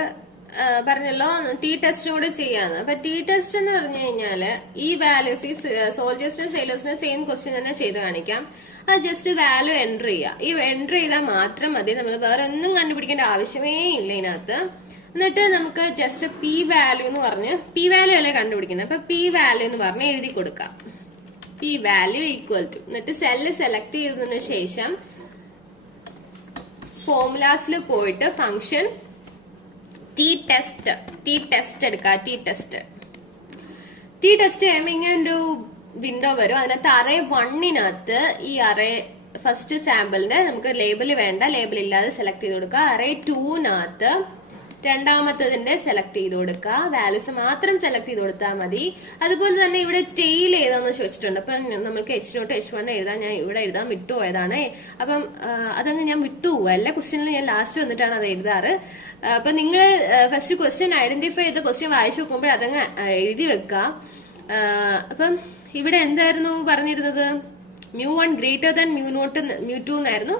പറഞ്ഞല്ലോ ടി ടെസ്റ്റ് കൂടെ ചെയ്യാന്ന്. അപ്പൊ ടി ടെസ്റ്റ് എന്ന് പറഞ്ഞു കഴിഞ്ഞാല് ഈ വാല്യൂസ് ഈ സോൾജേഴ്സിനും സെയിലേഴ്സിനും സെയിം ക്വസ്റ്റ്യൻ തന്നെ ചെയ്ത് കാണിക്കാം. അത് ജസ്റ്റ് വാല്യൂ എൻ്റർ ചെയ്യുക. ഈ എൻ്റർ ചെയ്താൽ മാത്രം മതി, നമ്മൾ വേറെ ഒന്നും കണ്ടുപിടിക്കേണ്ട ആവശ്യമേ ഇല്ല ഇതിനകത്ത്. എന്നിട്ട് നമുക്ക് ജസ്റ്റ് പി വാല്യൂ എന്ന് പറഞ്ഞ്, പി വാല്യൂ അല്ലേ കണ്ടുപിടിക്കുന്നത്, അപ്പൊ പി വാല്യൂ എന്ന് പറഞ്ഞ് എഴുതി കൊടുക്കാം. പി വാല്യൂ ഈക്വൽ ടു, എന്നിട്ട് സെല്ല് സെലക്ട് ചെയ്തതിനു ശേഷം ഫോർമുലാസിൽ പോയിട്ട് ഫംഗ്ഷൻ ടി ടെസ്റ്റ് എടുക്കുക. ടി ടെസ്റ്റ് കഴിയുമ്പോൾ ഇങ്ങനെ ഒരു വിൻഡോ വരും. അതിനകത്ത് അറേ 1-നകത്ത് ഈ അറേ ഫസ്റ്റ് സാമ്പിളിന്റെ നമുക്ക് ലേബിൾ വേണ്ട, ലേബിൾ ഇല്ലാതെ സെലക്ട് ചെയ്ത് കൊടുക്കുക. അറേ 2-നകത്ത് രണ്ടാമത്തതിന്റെ സെലക്ട് ചെയ്ത് കൊടുക്കുക. വാല്യൂസ് മാത്രം സെലക്ട് ചെയ്ത് കൊടുത്താൽ മതി. അതുപോലെ തന്നെ ഇവിടെ ടെയിൽ ഏതാന്ന് ചോദിച്ചിട്ടുണ്ട്. അപ്പൊ നമുക്ക് H0 H1 എഴുതാൻ ഞാൻ ഇവിടെ എഴുതാൻ വിട്ടുപോയതാണ്. അപ്പം അതങ്ങ് ഞാൻ വിട്ടുപോകുക. എല്ലാ ക്വസ്റ്റ്യനിലും ഞാൻ ലാസ്റ്റ് വന്നിട്ടാണ് അത് എഴുതാറ്. അപ്പൊ നിങ്ങൾ ഫസ്റ്റ് ക്വസ്റ്റ്യൻ ഐഡന്റിഫൈ ചെയ്ത ക്വസ്റ്റ്യൻ വായിച്ചു നോക്കുമ്പോൾ അതങ്ങ് എഴുതി വെക്കുക. അപ്പം ഇവിടെ എന്തായിരുന്നു പറഞ്ഞിരുന്നത്? μ1 ഗ്രേറ്റർ ദാൻ μ2 എന്നായിരുന്നു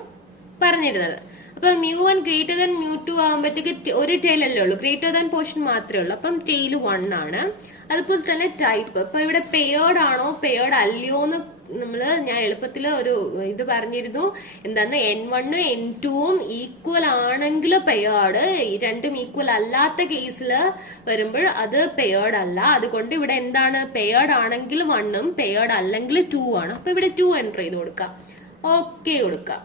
പറഞ്ഞിരുന്നത്. അപ്പൊ μ1 ഗ്രേറ്റർ ദാൻ μ2 ആകുമ്പോഴത്തേക്ക് ഒരു ടെയിൽ അല്ലേ ഉള്ളൂ, ഗ്രേറ്റർ ദാൻ പോർഷൻ മാത്രമേ ഉള്ളൂ. അപ്പം ടെയിൽ 1 ആണ്. അതുപോലെ തന്നെ ടൈപ്പ്, ഇപ്പൊ ഇവിടെ പെയർഡ് ആണോ പെയർഡ് അല്ലയോ എന്ന് ഞാൻ എളുപ്പത്തിൽ ഒരു ഇത് പറഞ്ഞിരുന്നു. എന്താന്ന് N1 N2 ഈക്വൽ ആണെങ്കിൽ പെയർഡ്, രണ്ടും ഈക്വൽ അല്ലാത്ത കേസിൽ വരുമ്പോൾ അത് പെയർഡ് അല്ല. അതുകൊണ്ട് ഇവിടെ എന്താണ്, പെയർഡ് ആണെങ്കിൽ 1ഉം പെയർഡ് അല്ലെങ്കിൽ 2 ആണ്. അപ്പൊ ഇവിടെ 2 എൻ്റർ ചെയ്ത് കൊടുക്കാം, ഓക്കെ കൊടുക്കാം.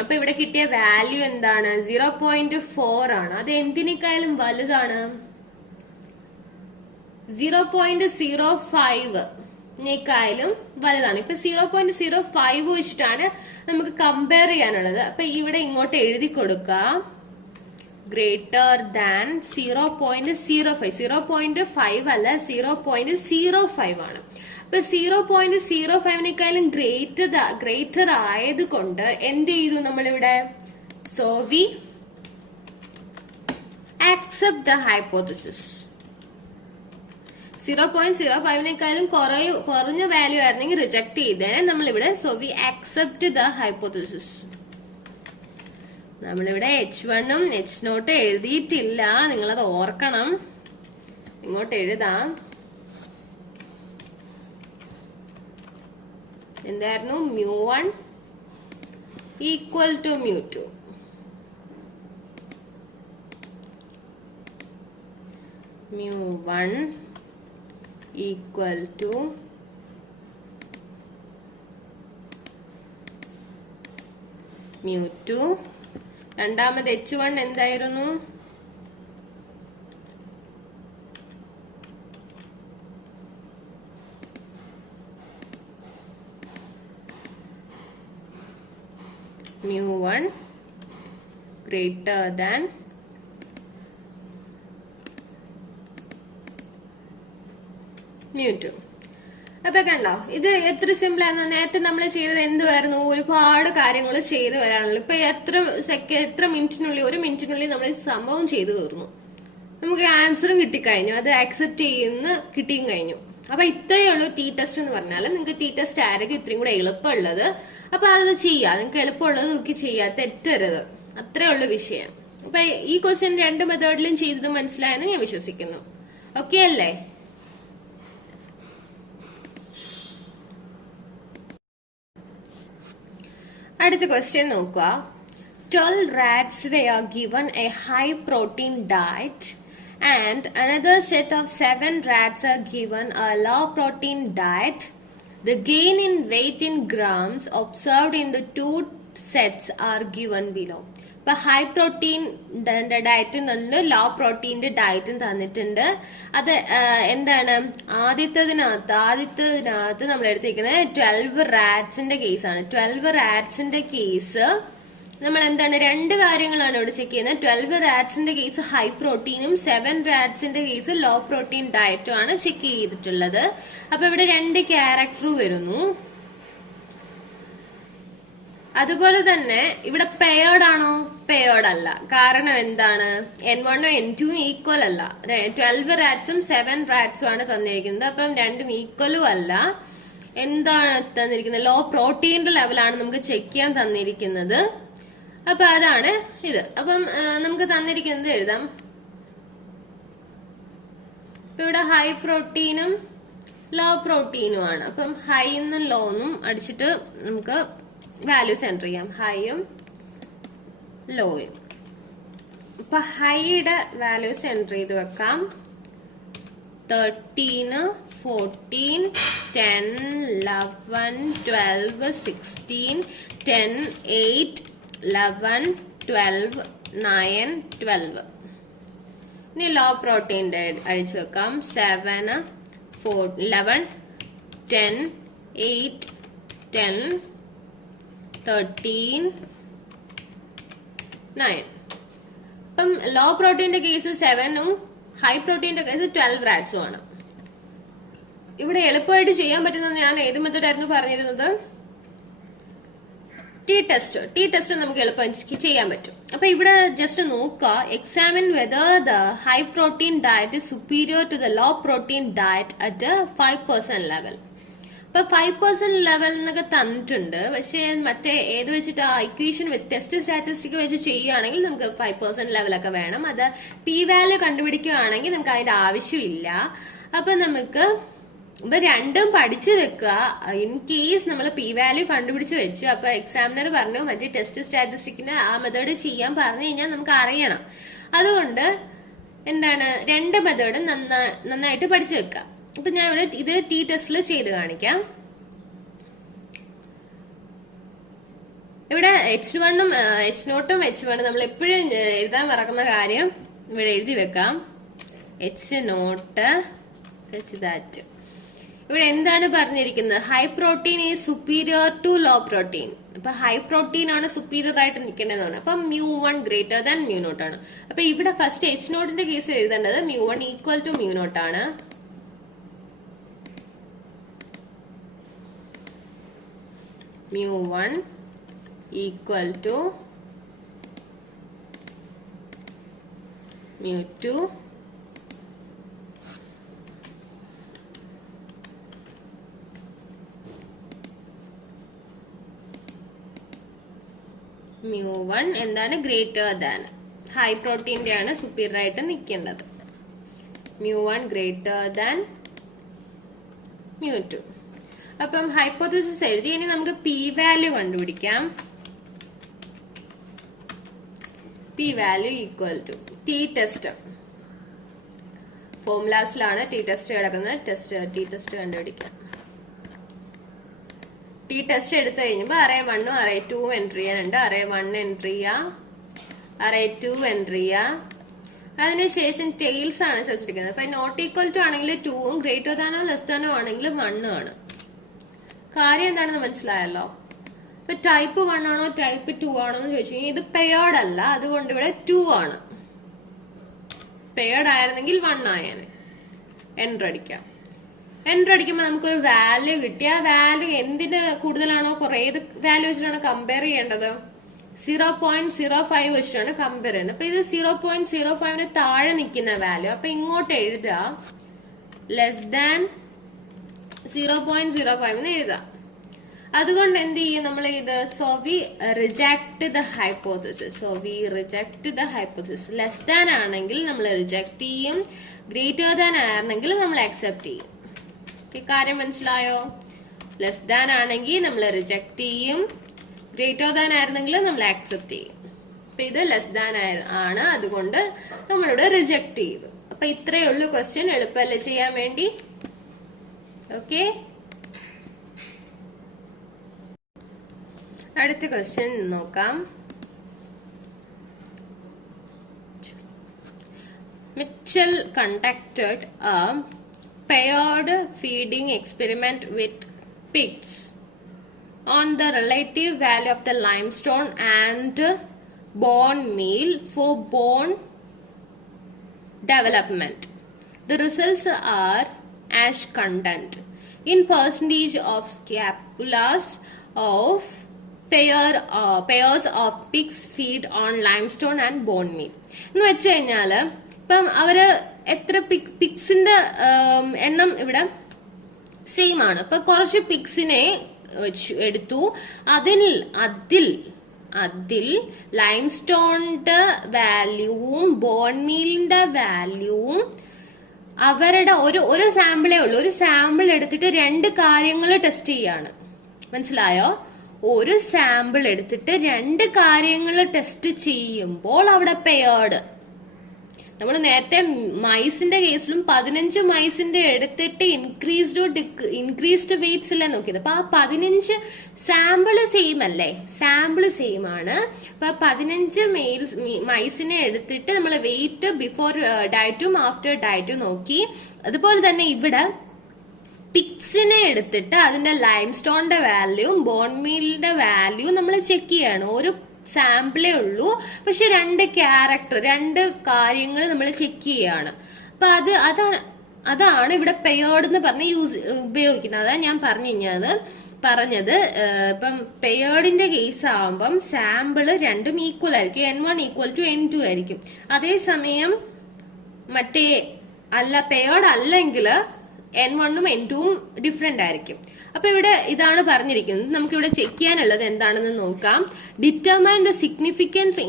അപ്പൊ ഇവിടെ കിട്ടിയ വാല്യൂ എന്താണ്? 0.4 ആണ്. അത് എന്തിനേക്കാളും വലുതാണ്, 0.05 വലുതാണ്. ഇപ്പൊ 0.05 വെച്ചിട്ടാണ് നമുക്ക് കമ്പയർ ചെയ്യാനുള്ളത്. അപ്പൊ ഇവിടെ ഇങ്ങോട്ട് എഴുതി കൊടുക്കാം ഗ്രേറ്റർ ദാൻ 0.05. 0.5 അല്ല, 0.05 ആണ്. അപ്പൊ 0.05-നേക്കാളും ഗ്രേറ്റർ ആയതുകൊണ്ട് എന്ത് ചെയ്തു നമ്മളിവിടെ? So we accept the hypothesis. 0.05-നേക്കാളും കുറഞ്ഞ വാല്യൂ ആയിരുന്നെങ്കിൽ റിജക്ട് ചെയ്തേനെ നമ്മളിവിടെ. So we accept the hypothesis. നമ്മളിവിടെ H1ഉം H0 എഴുതിയിട്ടില്ല, നിങ്ങളത് ഓർക്കണം. ഇങ്ങോട്ട് എഴുതാം. എന്തായിരുന്നു? μ1 ഈക്വൽ ടു μ2. μ1 equal to μ2. രണ്ടാമത് H1 എന്തായിരുന്നു? μ1 greater than μ2. അപ്പൊ കണ്ടോ, ഇത് എത്ര സിമ്പിൾ ആണ്. നേരത്തെ നമ്മൾ ചെയ്തത് എന്തുവായിരുന്നു? ഒരുപാട് കാര്യങ്ങൾ ചെയ്തു വരാനുള്ളൂ. ഇപ്പൊ എത്ര മിനിറ്റിനുള്ളിൽ, 1 മിനിറ്റിനുള്ളിൽ നമ്മൾ സംഭവം ചെയ്തു തീർന്നു. നമുക്ക് ആൻസറും കിട്ടിക്കഴിഞ്ഞു, അത് ആക്സെപ്റ്റ് ചെയ്യുന്ന കിട്ടിയും കഴിഞ്ഞു. അപ്പൊ ഇത്രയേ ഉള്ളൂ ടി ടെസ്റ്റ് എന്ന് പറഞ്ഞാൽ. നിങ്ങൾക്ക് ടി ടെസ്റ്റ് ആയിരിക്കും ഇത്രയും കൂടെ എളുപ്പമുള്ളത്. അപ്പൊ അത് ചെയ്യാം, നിങ്ങൾക്ക് എളുപ്പമുള്ളത് നോക്കി ചെയ്യാം, തെറ്റരുത്. അത്രേ ഉള്ളു വിഷയം. അപ്പൊ ഈ ക്വസ്റ്റ്യൻ 2 മെത്തേഡിലും ചെയ്തത് മനസ്സിലായെന്ന് ഞാൻ വിശ്വസിക്കുന്നു. ഓക്കെ അല്ലേ? അടുത്ത ക്വസ്റ്റ്യൻ നോക്കുക. 12 rats were given a high protein diet and another set of 7 rats are given a low protein diet. The gain in weight in grams observed in the 2 sets are given below. ഇപ്പൊ high protein ഡയറ്റും തന്നിട്ടുണ്ട്, law പ്രോട്ടീന്റെ ഡയറ്റും തന്നിട്ടുണ്ട്. അത് എന്താണ്? ആദ്യത്തതിനകത്ത് നമ്മൾ എടുത്തിരിക്കുന്നത് 12 റാറ്റ്സിന്റെ കേസാണ്. 12 റാറ്റ്സിന്റെ case നമ്മൾ എന്താണ്, 2 കാര്യങ്ങളാണ് ഇവിടെ ചെക്ക് ചെയ്യുന്നത്. 12 റാറ്റ്സിന്റെ കേസ് ഹൈ പ്രോട്ടീനും 7 റാറ്റ്സിന്റെ കേസ് ലോ പ്രോട്ടീൻ ഡയറ്റും ആണ് ചെക്ക് ചെയ്തിട്ടുള്ളത്. അപ്പൊ ഇവിടെ 2 ക്യാരക്ടർ വരുന്നു. അതുപോലെ തന്നെ ഇവിടെ പെയർഡ് ആണോ? പെയർഡ് അല്ല. കാരണം എന്താണ്? N1 N2 ഈക്വൽ അല്ല. 12 റാറ്റ്സും 7 റാറ്റ്സും ആണ് തന്നിരിക്കുന്നത്. അപ്പം രണ്ടും ഈക്വലും അല്ല. എന്താണ് തന്നിരിക്കുന്നത്? ലോ പ്രോട്ടീന്റെ ലെവലാണ് നമുക്ക് ചെക്ക് ചെയ്യാൻ തന്നിരിക്കുന്നത്. അപ്പൊ അതാണ് ഇത്. അപ്പം നമുക്ക് തന്നിരിക്കുന്നത് എഴുതാം. ഇപ്പൊ ഇവിടെ ഹൈ പ്രോട്ടീനും ലോ പ്രോട്ടീനുമാണ്. അപ്പം ഹൈ എന്നും ലോ എന്നും അടിച്ചിട്ട് നമുക്ക് വാല്യൂസ് എൻ്റർ ചെയ്യാം, ഹൈയും ലോയും. അപ്പൊ ഹൈയുടെ വാല്യൂസ് എൻ്റർ ചെയ്ത് വെക്കാം. 13, 14, 10, 11, 12, 16, 10, 8, 11, 12, 9, 12. ഇനി ലോ പ്രോട്ടീൻ്റെ അഴിച്ചു വെക്കാം. 7, 4, 11, 10, 8, 10, 13, 9. ഇപ്പം ലോ പ്രോട്ടീന്റെ കേസ് 7ഉം ഹൈ പ്രോട്ടീന്റെ കേസ് 12 റാറ്റ്സും ആണ്. ഇവിടെ എളുപ്പമായിട്ട് ചെയ്യാൻ പറ്റുന്നത് ഞാൻ ഏത് മെത്തേഡ് ആയിരുന്നു പറഞ്ഞിരുന്നത്? ടി ടെസ്റ്റ് നമുക്ക് എളുപ്പം ചെയ്യാൻ പറ്റും. അപ്പൊ ഇവിടെ ജസ്റ്റ് നോക്കുക, examine whether the high protein diet is superior to the low protein diet at 5% level. ഇപ്പൊ 5% ലെവൽ എന്നൊക്കെ തന്നിട്ടുണ്ട്. പക്ഷെ മറ്റേ ഏത് വെച്ചിട്ട് ആ ഇക്വേഷൻ വെച്ച് ടെസ്റ്റ് സ്റ്റാറ്റിസ്റ്റിക് വെച്ച് ചെയ്യുകയാണെങ്കിൽ നമുക്ക് 5% ലെവലൊക്കെ വേണം. അത് പി വാല്യൂ കണ്ടുപിടിക്കുകയാണെങ്കിൽ നമുക്ക് അതിന്റെ ആവശ്യമില്ല. അപ്പൊ നമുക്ക് ഇപ്പൊ രണ്ടും പഠിച്ചു വെക്കുക. ഇൻ കേസ് നമ്മൾ പി വാല്യൂ കണ്ടുപിടിച്ച് വെച്ചു, അപ്പൊ എക്സാമിനർ പറഞ്ഞു മറ്റേ ടെസ്റ്റ് സ്റ്റാറ്റിസ്റ്റിക്കിന് ആ മെത്തേഡ് ചെയ്യാൻ പറഞ്ഞു കഴിഞ്ഞാൽ നമുക്ക് അറിയണം. അതുകൊണ്ട് എന്താണ്, രണ്ട് മെത്തേഡും നന്നായിട്ട് പഠിച്ചു വെക്കുക. അപ്പൊ ഞാൻ ഇവിടെ ഇത് ടി ടെസ്റ്റിൽ ചെയ്ത് കാണിക്കാം. ഇവിടെ H1ഉം H0ഉം H1 നമ്മൾ എപ്പോഴും എഴുതാൻ മറക്കുന്ന കാര്യം ഇവിടെ എഴുതി വെക്കാം. H0 ഇവിടെ എന്താണ് പറഞ്ഞിരിക്കുന്നത്? High protein is superior to low protein. അപ്പൊ ഹൈ പ്രോട്ടീൻ ആണ് സുപ്പീരിയർ ആയിട്ട് നിൽക്കേണ്ടതാണ്. അപ്പൊ μ1 ഗ്രേറ്റർ ദാൻ μ0 ആണ്. അപ്പൊ ഇവിടെ ഫസ്റ്റ് H0ന്റെ കേസ് എഴുതേണ്ടത് μ1 ഈക്വൽ ടു μ0 ആണ്. μ1 equal to μ2 μ1 എന്താണ്? Greater than. ഹൈ പ്രോട്ടീന്റെ ആണ് സുപ്പീരിയർ ആയിട്ട് നിൽക്കേണ്ടത്. μ1 ഗ്രേറ്റർ ദാൻ μ2. അപ്പം ഹൈപ്പോത്തസിസ് എഴുതി. ഇനി നമുക്ക് പി വാല്യൂ കണ്ടുപിടിക്കാം. P value equal to T test. ഫോർമുലാസിലാണ് ടി ടെസ്റ്റ് കിടക്കുന്നത്. ടി ടെസ്റ്റ് കണ്ടുപിടിക്കാം. ടി ടെസ്റ്റ് എടുത്തു കഴിഞ്ഞപ്പോൾ array 1ഉം array 2ഉം എൻട്രി ചെയ്യാനുണ്ട്. array 1 എൻട്രി ചെയ്യാം, array 2 എൻട്രി ചെയ്യാം. അതിനുശേഷം ടെയിൽസ് ആണ് ചോദിച്ചിരിക്കുന്നത്. അപ്പൊ നോട്ട് ഈക്വൽ ടു ആണെങ്കിൽ 2ഉം ഗ്രേറ്റർ ദാനോ ലെസ് ദാനോ ആണെങ്കിൽ 1 ആണ്. കാര്യം എന്താണെന്ന് മനസ്സിലായല്ലോ? ഇപ്പൊ ടൈപ്പ് 1 ആണോ ടൈപ്പ് 2 ആണോ എന്ന് ചോദിച്ചു കഴിഞ്ഞാൽ ഇത് പെയർഡ് അല്ല, അതുകൊണ്ട് ഇവിടെ 2 ആണ്. പെയർഡ് ആയിരുന്നെങ്കിൽ 1 ആയേനെ. എൻട്രി അടിക്കാം. എൻട്രി അടിക്കുമ്പോൾ നമുക്കൊരു വാല്യൂ കിട്ടി. ആ വാല്യൂ എന്തിന് കൂടുതലാണോ ഏത് വാല്യൂ വെച്ചിട്ടാണ് കമ്പയർ ചെയ്യേണ്ടത്? 0.05 വെച്ചിട്ടാണ് കമ്പയർ ചെയ്യുന്നത്. അപ്പൊ ഇത് 0.05ന് താഴെ നിൽക്കുന്ന വാല്യൂ. അപ്പൊ ഇങ്ങോട്ട് എഴുതുക ലെസ് ദാൻ 0.05 എന്ന് എഴുതാം. അതുകൊണ്ട് എന്ത് ചെയ്യും നമ്മൾ ഇത്? So we reject the hypothesis. Less than ആണെങ്കിൽ നമ്മൾ റിജക്ട് ചെയ്യും, ഗ്രേറ്റർ ദാൻ ആണെങ്കിൽ നമ്മൾ അക്സെപ്റ്റ് ചെയ്യും. കാര്യം മനസ്സിലായോ? ലെസ് ദാൻ ആണെങ്കിൽ നമ്മൾ റിജക്ട് ചെയ്യും, ഗ്രേറ്റർ ദാൻ ആയിരുന്നെങ്കിൽ നമ്മൾ അക്സെപ്റ്റ് ചെയ്യും. അപ്പൊ ഇത് ലെസ് ദാൻ ആണ്, അതുകൊണ്ട് നമ്മളിവിടെ റിജക്ട് ചെയ്തു. അപ്പൊ ഇത്രയേ ഉള്ളൂ ക്വസ്റ്റ്യൻ. എളുപ്പമല്ലേ ചെയ്യാൻ വേണ്ടി? ഓക്കെ, അടുത്ത ക്വസ്റ്റ്യൻ നോക്കാം. Mitchell conducted a paired feeding experiment with pigs on the relative value of the limestone and bone meal for bone development. The results are as content in percentage of scapulas of pairs of pigs feed on limestone and bone meal. എന്ന് വെച്ച് കഴിഞ്ഞാല് ഇപ്പം അവര് എത്ര പിഗ്സിന്റെ എണ്ണം ഇവിടെ same ആണ്. അപ്പൊ കുറച്ച് പിക്സിനെ എടുത്തു. അതിൽ ലൈംസ്റ്റോണിന്റെ വാല്യൂവും ബോൺ മീലിന്റെ വാല്യൂവും അവരുടെ ഒരു സാമ്പിളേ ഉള്ളൂ. ഒരു സാമ്പിൾ എടുത്തിട്ട് രണ്ട് കാര്യങ്ങൾ ടെസ്റ്റ് ചെയ്യാണ്. മനസ്സിലായോ? ഒരു സാമ്പിൾ എടുത്തിട്ട് രണ്ട് കാര്യങ്ങൾ ടെസ്റ്റ് ചെയ്യുമ്പോൾ അവിടെ പെയർഡ്. നമ്മൾ നേരത്തെ മൈസിന്റെ കേസിലും 15 മൈസിന്റെ എടുത്തിട്ട് ഇൻക്രീസ്ഡ് വെയിറ്റ്സ് അല്ലേ നോക്കിയത്. അപ്പൊ ആ 15 സാമ്പിള് സെയിം അല്ലേ? സാമ്പിള് സെയിം ആണ്. അപ്പൊ 15 മൈസിനെ എടുത്തിട്ട് നമ്മൾ വെയിറ്റ് ബിഫോർ ഡയറ്റും ആഫ്റ്റർ ഡയറ്റും നോക്കി. അതുപോലെ തന്നെ ഇവിടെ പിക്സിനെ എടുത്തിട്ട് അതിന്റെ ലൈംസ്റ്റോണിന്റെ വാല്യൂവും ബോൺ മീലിന്റെ വാല്യൂവും നമ്മൾ ചെക്ക് ചെയ്യാണ്. ഒരു സാമ്പിളേ ഉള്ളൂ, പക്ഷെ രണ്ട് കാര്യങ്ങൾ നമ്മൾ ചെക്ക് ചെയ്യാണ്. അപ്പൊ അതാണ് ഇവിടെ പെയർഡ് എന്ന് പറഞ്ഞ് ഉപയോഗിക്കുന്നത്. അതാണ് ഞാൻ പറഞ്ഞത്. ഇപ്പം പെയർഡിന്റെ കേസ് ആവുമ്പം സാമ്പിള് രണ്ടും ഈക്വൽ ആയിരിക്കും. N1 ഈക്വൽ ടു N2 ആയിരിക്കും. അതേസമയം പെയർഡ് അല്ലെങ്കിൽ N1ഉം N2ഉം ഡിഫറെന്റ് ആയിരിക്കും. അപ്പൊ ഇവിടെ ഇതാണ് പറഞ്ഞിരിക്കുന്നത്. നമുക്ക് ഇവിടെ ചെക്ക് ചെയ്യാനുള്ളത് എന്താണെന്ന് നോക്കാം. Determine the significance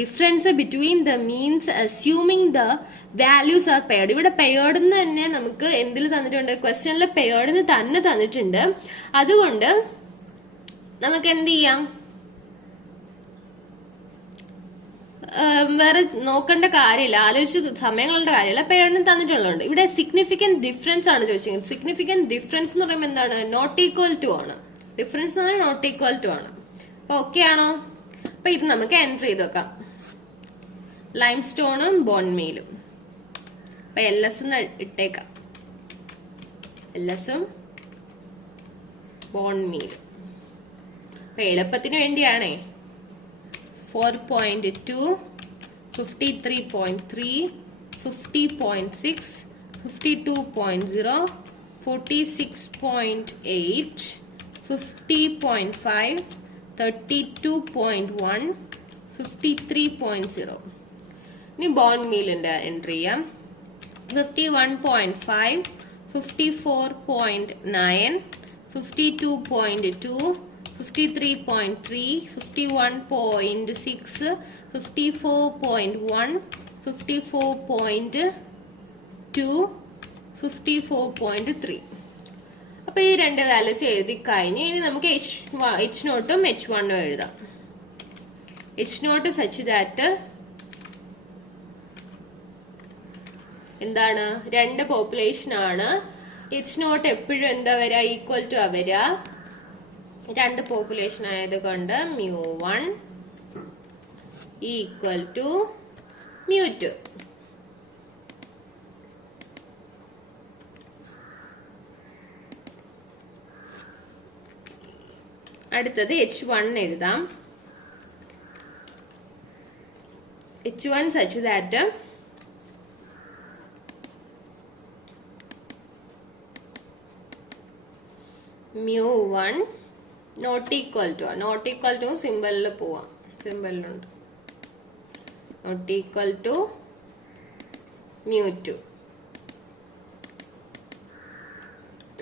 difference between the means assuming the values R paired. ഇവിടെ പെയർഡ് എന്ന് തന്നെ നമുക്ക് എന്തിൽ തന്നിട്ടുണ്ട്? ക്വസ്റ്റ്യനിൽ പെയർഡ് തന്നെ തന്നിട്ടുണ്ട്. അതുകൊണ്ട് നമുക്ക് എന്ത് ചെയ്യാം? വേറെ നോക്കേണ്ട കാര്യമില്ല, ആലോചിച്ച് സമയങ്ങളുടെ കാര്യമില്ല. പെയർഡിന് തന്നിട്ടുള്ളതുണ്ട്. ഇവിടെ സിഗ്നിഫിക്കന്റ് ഡിഫറൻസ് ആണ് ചോദിച്ചിരിക്കുന്നത്. സിഗ്നിഫിക്കന്റ് ഡിഫറൻസ് എന്ന് പറയുമ്പോൾ എന്താണ്? നോട്ട് ഈക്വൽ ടു ആണ്. ഡിഫറൻസ് എന്ന് പറഞ്ഞാൽ നോട്ട് ഈക്വൽ ടു ആണ്. അപ്പൊ ഓക്കെ ആണോ? അപ്പൊ ഇത് നമുക്ക് എൻട്രി ചെയ്ത് വെക്കാം. ലൈംസ്റ്റോണും ബോൺ മീലും. അപ്പൊ LS ഇട്ടേക്കാം. LSഉം ബോൺ മീലും. അപ്പൊ എളുപ്പത്തിന് വേണ്ടിയാണേ. 4.2, 53.3, 50.6, 52.0, 46.8, 50.5, 32.1, 53.0. ഇനി ബോൺ മീലിന്റെ എൻട്രി ചെയ്യാം. 51.5, 54.9, 52.2, 53.3, 51.6, 54.1, 54.2, 54.3. അപ്പൊ ഈ രണ്ട് വാല്യൂസ് എഴുതി കഴിഞ്ഞ് ഇനി നമുക്ക് H0ഉം H1ഉം എഴുതാം. H0 സച്ച് ദാറ്റ് എന്താണ്? രണ്ട് പോപ്പുലേഷൻ ആണ്. H0 എപ്പോഴും എന്താ വരാ? ഈക്വൽ ടു വരാ. രണ്ട് പോപ്പുലേഷൻ ആയതുകൊണ്ട് μ1 ഈക്വൽ ടു μ2. അടുത്തത് H1 എഴുതാം. H1 such that μ1 not equal to സിമ്പിളിൽ പോവാം. സിമ്പിളിലുണ്ട് നോട്ട് ഈക്വൽ ടു μ2.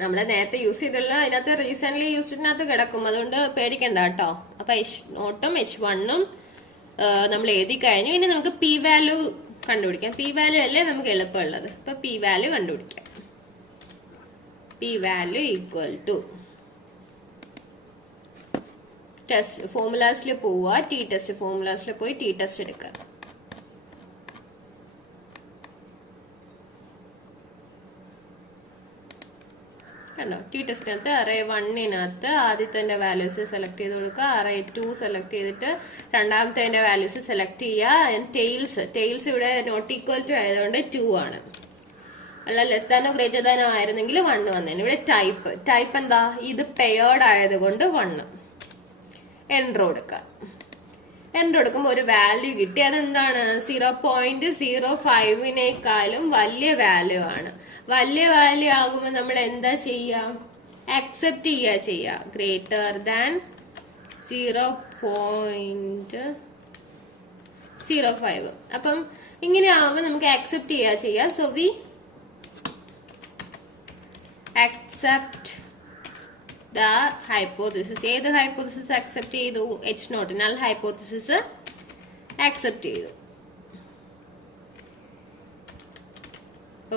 നമ്മൾ നേരത്തെ യൂസ് ചെയ്തല്ലോ, അതിനകത്ത് റീസെന്റ് യൂസ്ഡിനകത്ത് കിടക്കും, അതുകൊണ്ട് പേടിക്കണ്ട കേട്ടോ. അപ്പൊ H0ഉം H1ഉം നമ്മൾ എഴുതി കഴിഞ്ഞു. ഇനി നമുക്ക് P വാല്യൂ കണ്ടുപിടിക്കാം. P വാല്യൂ അല്ലേ നമുക്ക് എളുപ്പമുള്ളത്. അപ്പൊ P വാല്യൂ കണ്ടുപിടിക്കാം. P value equal to test ഫോർമുലാസിൽ പോവുക. ടി ടെസ്റ്റ് ഫോർമുലാസിൽ പോയി ടി ടെസ്റ്റ് എടുക്കുക. കണ്ടോ? ടി ടെസ്റ്റിനകത്ത് അറേ 1 ആദ്യത്തെ വാല്യൂസ് സെലക്ട് ചെയ്ത് കൊടുക്കുക. അറേ 2 സെലക്ട് ചെയ്തിട്ട് രണ്ടാമത്തെ വാല്യൂസ് സെലക്ട് ചെയ്യുക. ടെയിൽസ് ഇവിടെ നോട്ട് ഈക്വൽ ടു ആയതുകൊണ്ട് 2 ആണ്. അല്ല ലെസ് ദാനോ ഗ്രേറ്റർ ദാനോ ആയിരുന്നെങ്കിൽ 1 വന്നേനെ. ഇവിടെ ടൈപ്പ് എന്താ? ഇത് പെയർഡ് ആയതുകൊണ്ട് 1. എൻട്രോ കൊടുക്കുക. എൻട്രോ കൊടുക്കുമ്പോൾ ഒരു വാല്യൂ കിട്ടി. അതെന്താണ്? 0.05 വലിയ വാല്യൂ ആണ്. വലിയ വാല്യൂ ആകുമ്പോൾ നമ്മൾ എന്താ ചെയ്യാം? അക്സെപ്റ്റ് ചെയ്യുക. Greater than 0.05. അപ്പം ഇങ്ങനെ ആവുമ്പോൾ നമുക്ക് അക്സെപ്റ്റ് ചെയ്യുക. So we accept the hypothesis. ഏത് hypothesis accept ചെയ്തു? H0 null hypothesis accept ചെയ്തു.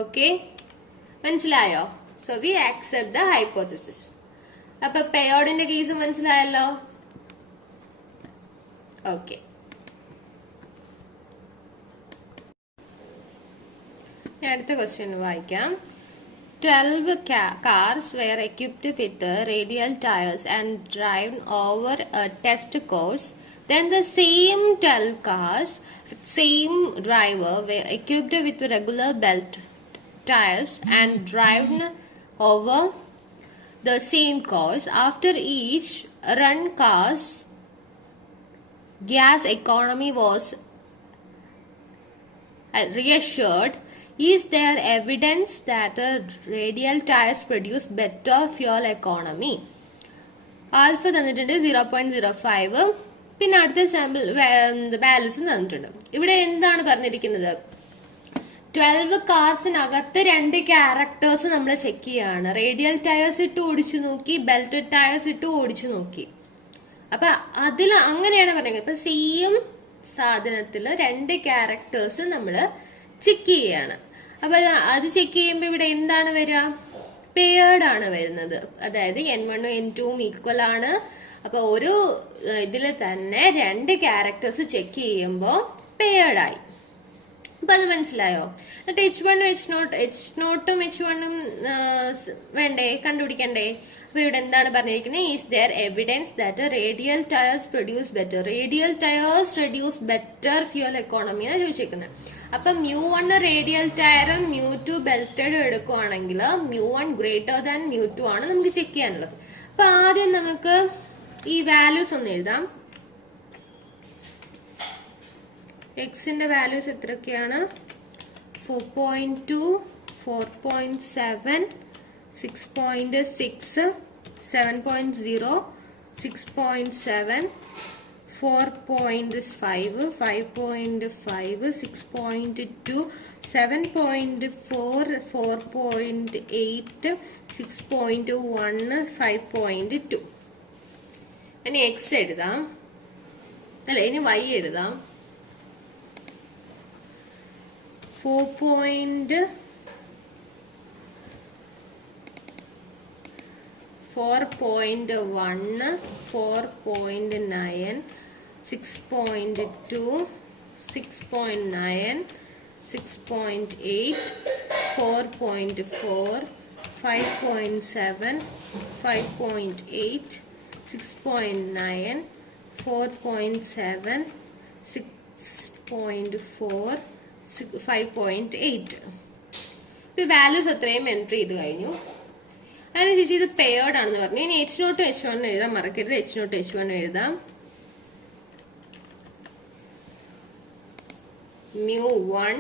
Okay, മനസ്സിലായോ? So we accept the hypothesis. അപ്പൊ പെയോഡിന്റെ കേസ് മനസ്സിലായല്ലോ. ഓക്കെ, അടുത്ത ക്വസ്റ്റ്യൻ വായിക്കാം. 12 cars were equipped with radial tires and driven over a test course. Then the same 12 cars, same driver, were equipped with regular belt tires and driven over the same course. After each run, cars gas economy was reassured. Is there evidence that the radial tires produce better fuel economy? Alpha തന്നിട്ടുണ്ട് 0.05. പിന്നെ അടുത്ത sample values തന്നിട്ടുണ്ട്. ഇവിടെ എന്താണ് പറഞ്ഞിരിക്കുന്നത്? 12 കാർസിനകത്ത് 2 characters നമ്മൾ check ചെയ്യാണ്. Radial tyres ഇട്ട് ഓടിച്ചു നോക്കി, ബെൽറ്റഡ് ടയേഴ്സ് ഇട്ട് ഓടിച്ചു നോക്കി. അപ്പൊ അതിൽ അങ്ങനെയാണ് പറയുന്നത്. ഇപ്പൊ സെയിം സാധനത്തില് 2 ക്യാരക്ടേഴ്സ് നമ്മള് ചെക്ക് ചെയ്യാണ്. അപ്പൊ അത് ചെക്ക് ചെയ്യുമ്പോ ഇവിടെ എന്താണ് വരിക? പെയർഡ് ആണ് വരുന്നത്. അതായത് N1 ഉം N2 ഉം ഈക്വൽ ആണ്. അപ്പൊ ഒരു ഇതില് തന്നെ 2 ക്യാരക്ടേഴ്സ് ചെക്ക് ചെയ്യുമ്പോ പെയർഡ് ആയി. അപ്പൊ അത് മനസ്സിലായോ? എന്നിട്ട് H1 ഉം H0 ഉം H1 ഉം വേണ്ടേ, കണ്ടുപിടിക്കണ്ടേ? അപ്പൊ ഇവിടെ എന്താണ് പറഞ്ഞിരിക്കുന്നത്? Is there evidence that radial tyres produce better. Radial tyres reduce better fuel economy എന്നാണ് ചോദിച്ചിരിക്കുന്നത്. അപ്പൊ μ1 റേഡിയൽ ടയറും μ2 ബെൽറ്റഡും എടുക്കുവാണെങ്കിൽ μ1 ഗ്രേറ്റർ ദാൻ μ2 ആണ് നമുക്ക് ചെക്ക് ചെയ്യാനുള്ളത്. അപ്പൊ ആദ്യം നമുക്ക് ഈ വാല്യൂസ് ഒന്ന് എഴുതാം. എക്സിന്റെ വാല്യൂസ് എത്രയൊക്കെയാണ്? 4.2, 4.7, 6.6, 7.0, 6.7, 4.5, 5.5, 6.2, 7.4, 4.8, 6.1, 5.2. ഇനി എക്സ് എഴുതാം, അല്ല ഇനി വൈ എഴുതാം. 4.1, 4.9, 6.2, 6.9, 6.8, 4.4, 5.7, 5.8, 6.9, 4.7, 6.4, 5.8. ഇപ്പൊ വാല്യൂസ് അത്രയും എൻട്രി ചെയ്ത് കഴിഞ്ഞു. അതിന് ചേച്ചി ഇത് പെയർഡ് ആണെന്ന് പറഞ്ഞു. ഇനി H0 H1 എഴുതാൻ മറക്കരുത്. H0 H1 എഴുതാം. μ1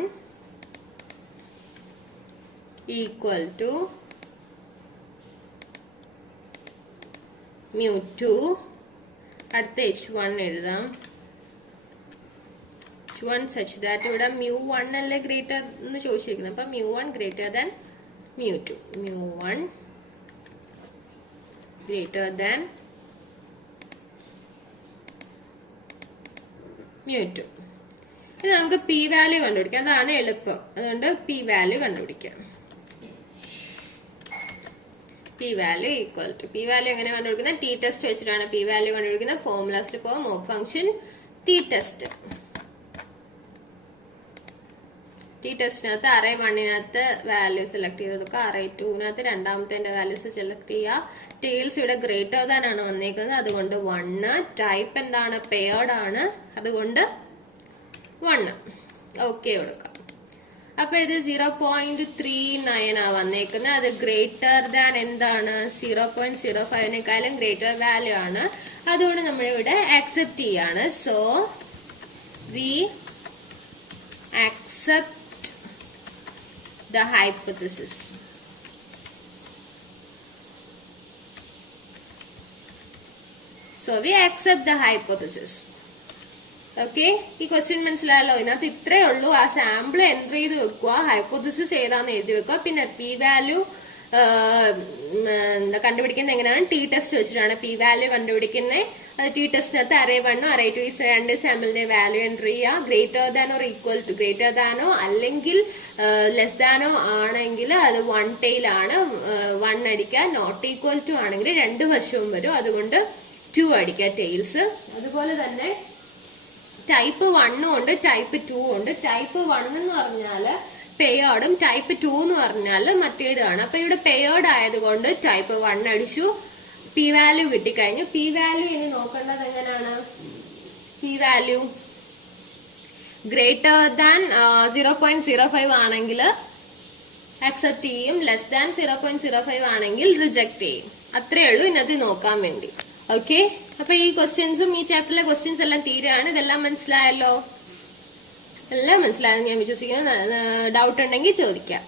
ഈക്വൽ ടു μ2. അടുത്ത H1 എഴുതാം. H1 such that ഇവിടെ μ1 അല്ലേ ഗ്രേറ്റർ എന്ന് ചോദിച്ചിരിക്കുന്നത്. അപ്പൊ μ1 ഗ്രേറ്റർ ദാൻ μ2. μ1 greater than μ2. ഇത് നമുക്ക് പി വാല്യൂ കണ്ടുപിടിക്കാം. അതാണ് എളുപ്പം. അതുകൊണ്ട് പി വാല്യൂ കണ്ടുപിടിക്കാം. P value equal to, P value എങ്ങനെ കണ്ടുപിടിക്കുന്നത്? ടി ടെസ്റ്റ് വെച്ചിട്ടാണ് പി വാല്യൂ കണ്ടുപിടിക്കുന്നത്. ഫോർമുലാസിൽ പോകും. Mode function T test. T ടെസ്റ്റിനകത്ത് array 1-നകത്ത് വാല്യൂ സെലക്ട് ചെയ്ത് കൊടുക്കുക. array 2-നകത്ത് രണ്ടാമത്തെ വാല്യൂസ് സെലക്ട് ചെയ്യുക. ടെയിൽസ് ഇവിടെ ഗ്രേറ്റർ ദാൻ ആണ് വന്നേക്കുന്നത്. അതുകൊണ്ട് 1. ടൈപ്പ് എന്താണ്? പെയർഡ് ആണ്. അതുകൊണ്ട് 1. ഓക്കെ കൊടുക്കാം. അപ്പൊ ഇത് 0.39 ആ വന്നേക്കുന്നത്. അത് ഗ്രേറ്റർ ദാൻ എന്താണ്? 0.05-നേക്കാളും ഗ്രേറ്റർ വാല്യൂ ആണ്. അതുകൊണ്ട് നമ്മളിവിടെ ആക്സെപ്റ്റ് ചെയ്യാണ്. So we accept the hypothesis. So we accept the hypothesis. Okay, ഈ ക്വസ്റ്റ്യൻ മനസ്സിലായല്ലോ. ഇതിനകത്ത് ഇത്രയേ ഉള്ളൂ. ആ സാമ്പിൾ എൻട്രി ചെയ്ത് വെക്കുക, ഹൈപ്പോത്തിസിസ് ഏതാന്ന് എഴുതി വെക്കുക, പിന്നെ പി വാല്യൂ എന്താ കണ്ടുപിടിക്കുന്നത് എങ്ങനെയാണ്? ടി ടെസ്റ്റ് വെച്ചിട്ടാണ് പി വാല്യൂ കണ്ടുപിടിക്കുന്നത്. അത് ടി ടെസ്റ്റിനകത്ത് array 1 array 2 ഈ രണ്ട് സാമ്പിളിന്റെ വാല്യൂ എൻട്രി ചെയ്യുക. ഗ്രേറ്റർ ദാനോ ഈക്വൽ ടു, ഗ്രേറ്റർ ദാനോ അല്ലെങ്കിൽ ലെസ് ദാനോ ആണെങ്കിൽ അത് 1 tail ആണ്, 1 അടിക്കുക. നോട്ട് ഈക്വൽ ടു ആണെങ്കിൽ രണ്ട് വശവും വരും, അതുകൊണ്ട് 2 അടിക്കുക ടെയിൽസ്. അതുപോലെ തന്നെ ടൈപ്പ് 1 ഉണ്ട്, ടൈപ്പ് 2 ഉണ്ട്. ടൈപ്പ് 1 എന്ന് പറഞ്ഞാൽ പെയേർഡും ടൈപ്പ് 2 എന്ന് പറഞ്ഞാൽ മറ്റേതാണ്. അപ്പൊ ഇവിടെ പെയേർഡ് ആയതുകൊണ്ട് ടൈപ്പ് 1 അടിച്ചു, പി വാല്യൂ കിട്ടിക്കഴിഞ്ഞു. പി വാല്യൂ ഇനി നോക്കേണ്ടത് എങ്ങനെയാണ്? പി വാല്യൂ ഗ്രേറ്റർ ദാൻ 0.05 ആണെങ്കിൽ അക്സെപ്റ്റ് ചെയ്യും, ലെസ് ദാൻ 0.05 ആണെങ്കിൽ റിജക്ട് ചെയ്യും. അത്രേ ഉള്ളൂ ഇന്നത്തെ നോക്കാൻ വേണ്ടി. ഓക്കെ, അപ്പൊ ഈ ക്വസ്റ്റ്യൻസും ഈ ചാപ്റ്ററിലെ ക്വസ്റ്റ്യൻസ് എല്ലാം തീരെയാണ്. ഇതെല്ലാം മനസ്സിലായല്ലോ? എല്ലാം മനസ്സിലായെന്ന് ഞാൻ വിശ്വസിക്കുന്നു. ഡൗട്ട് ഉണ്ടെങ്കിൽ ചോദിക്കാം.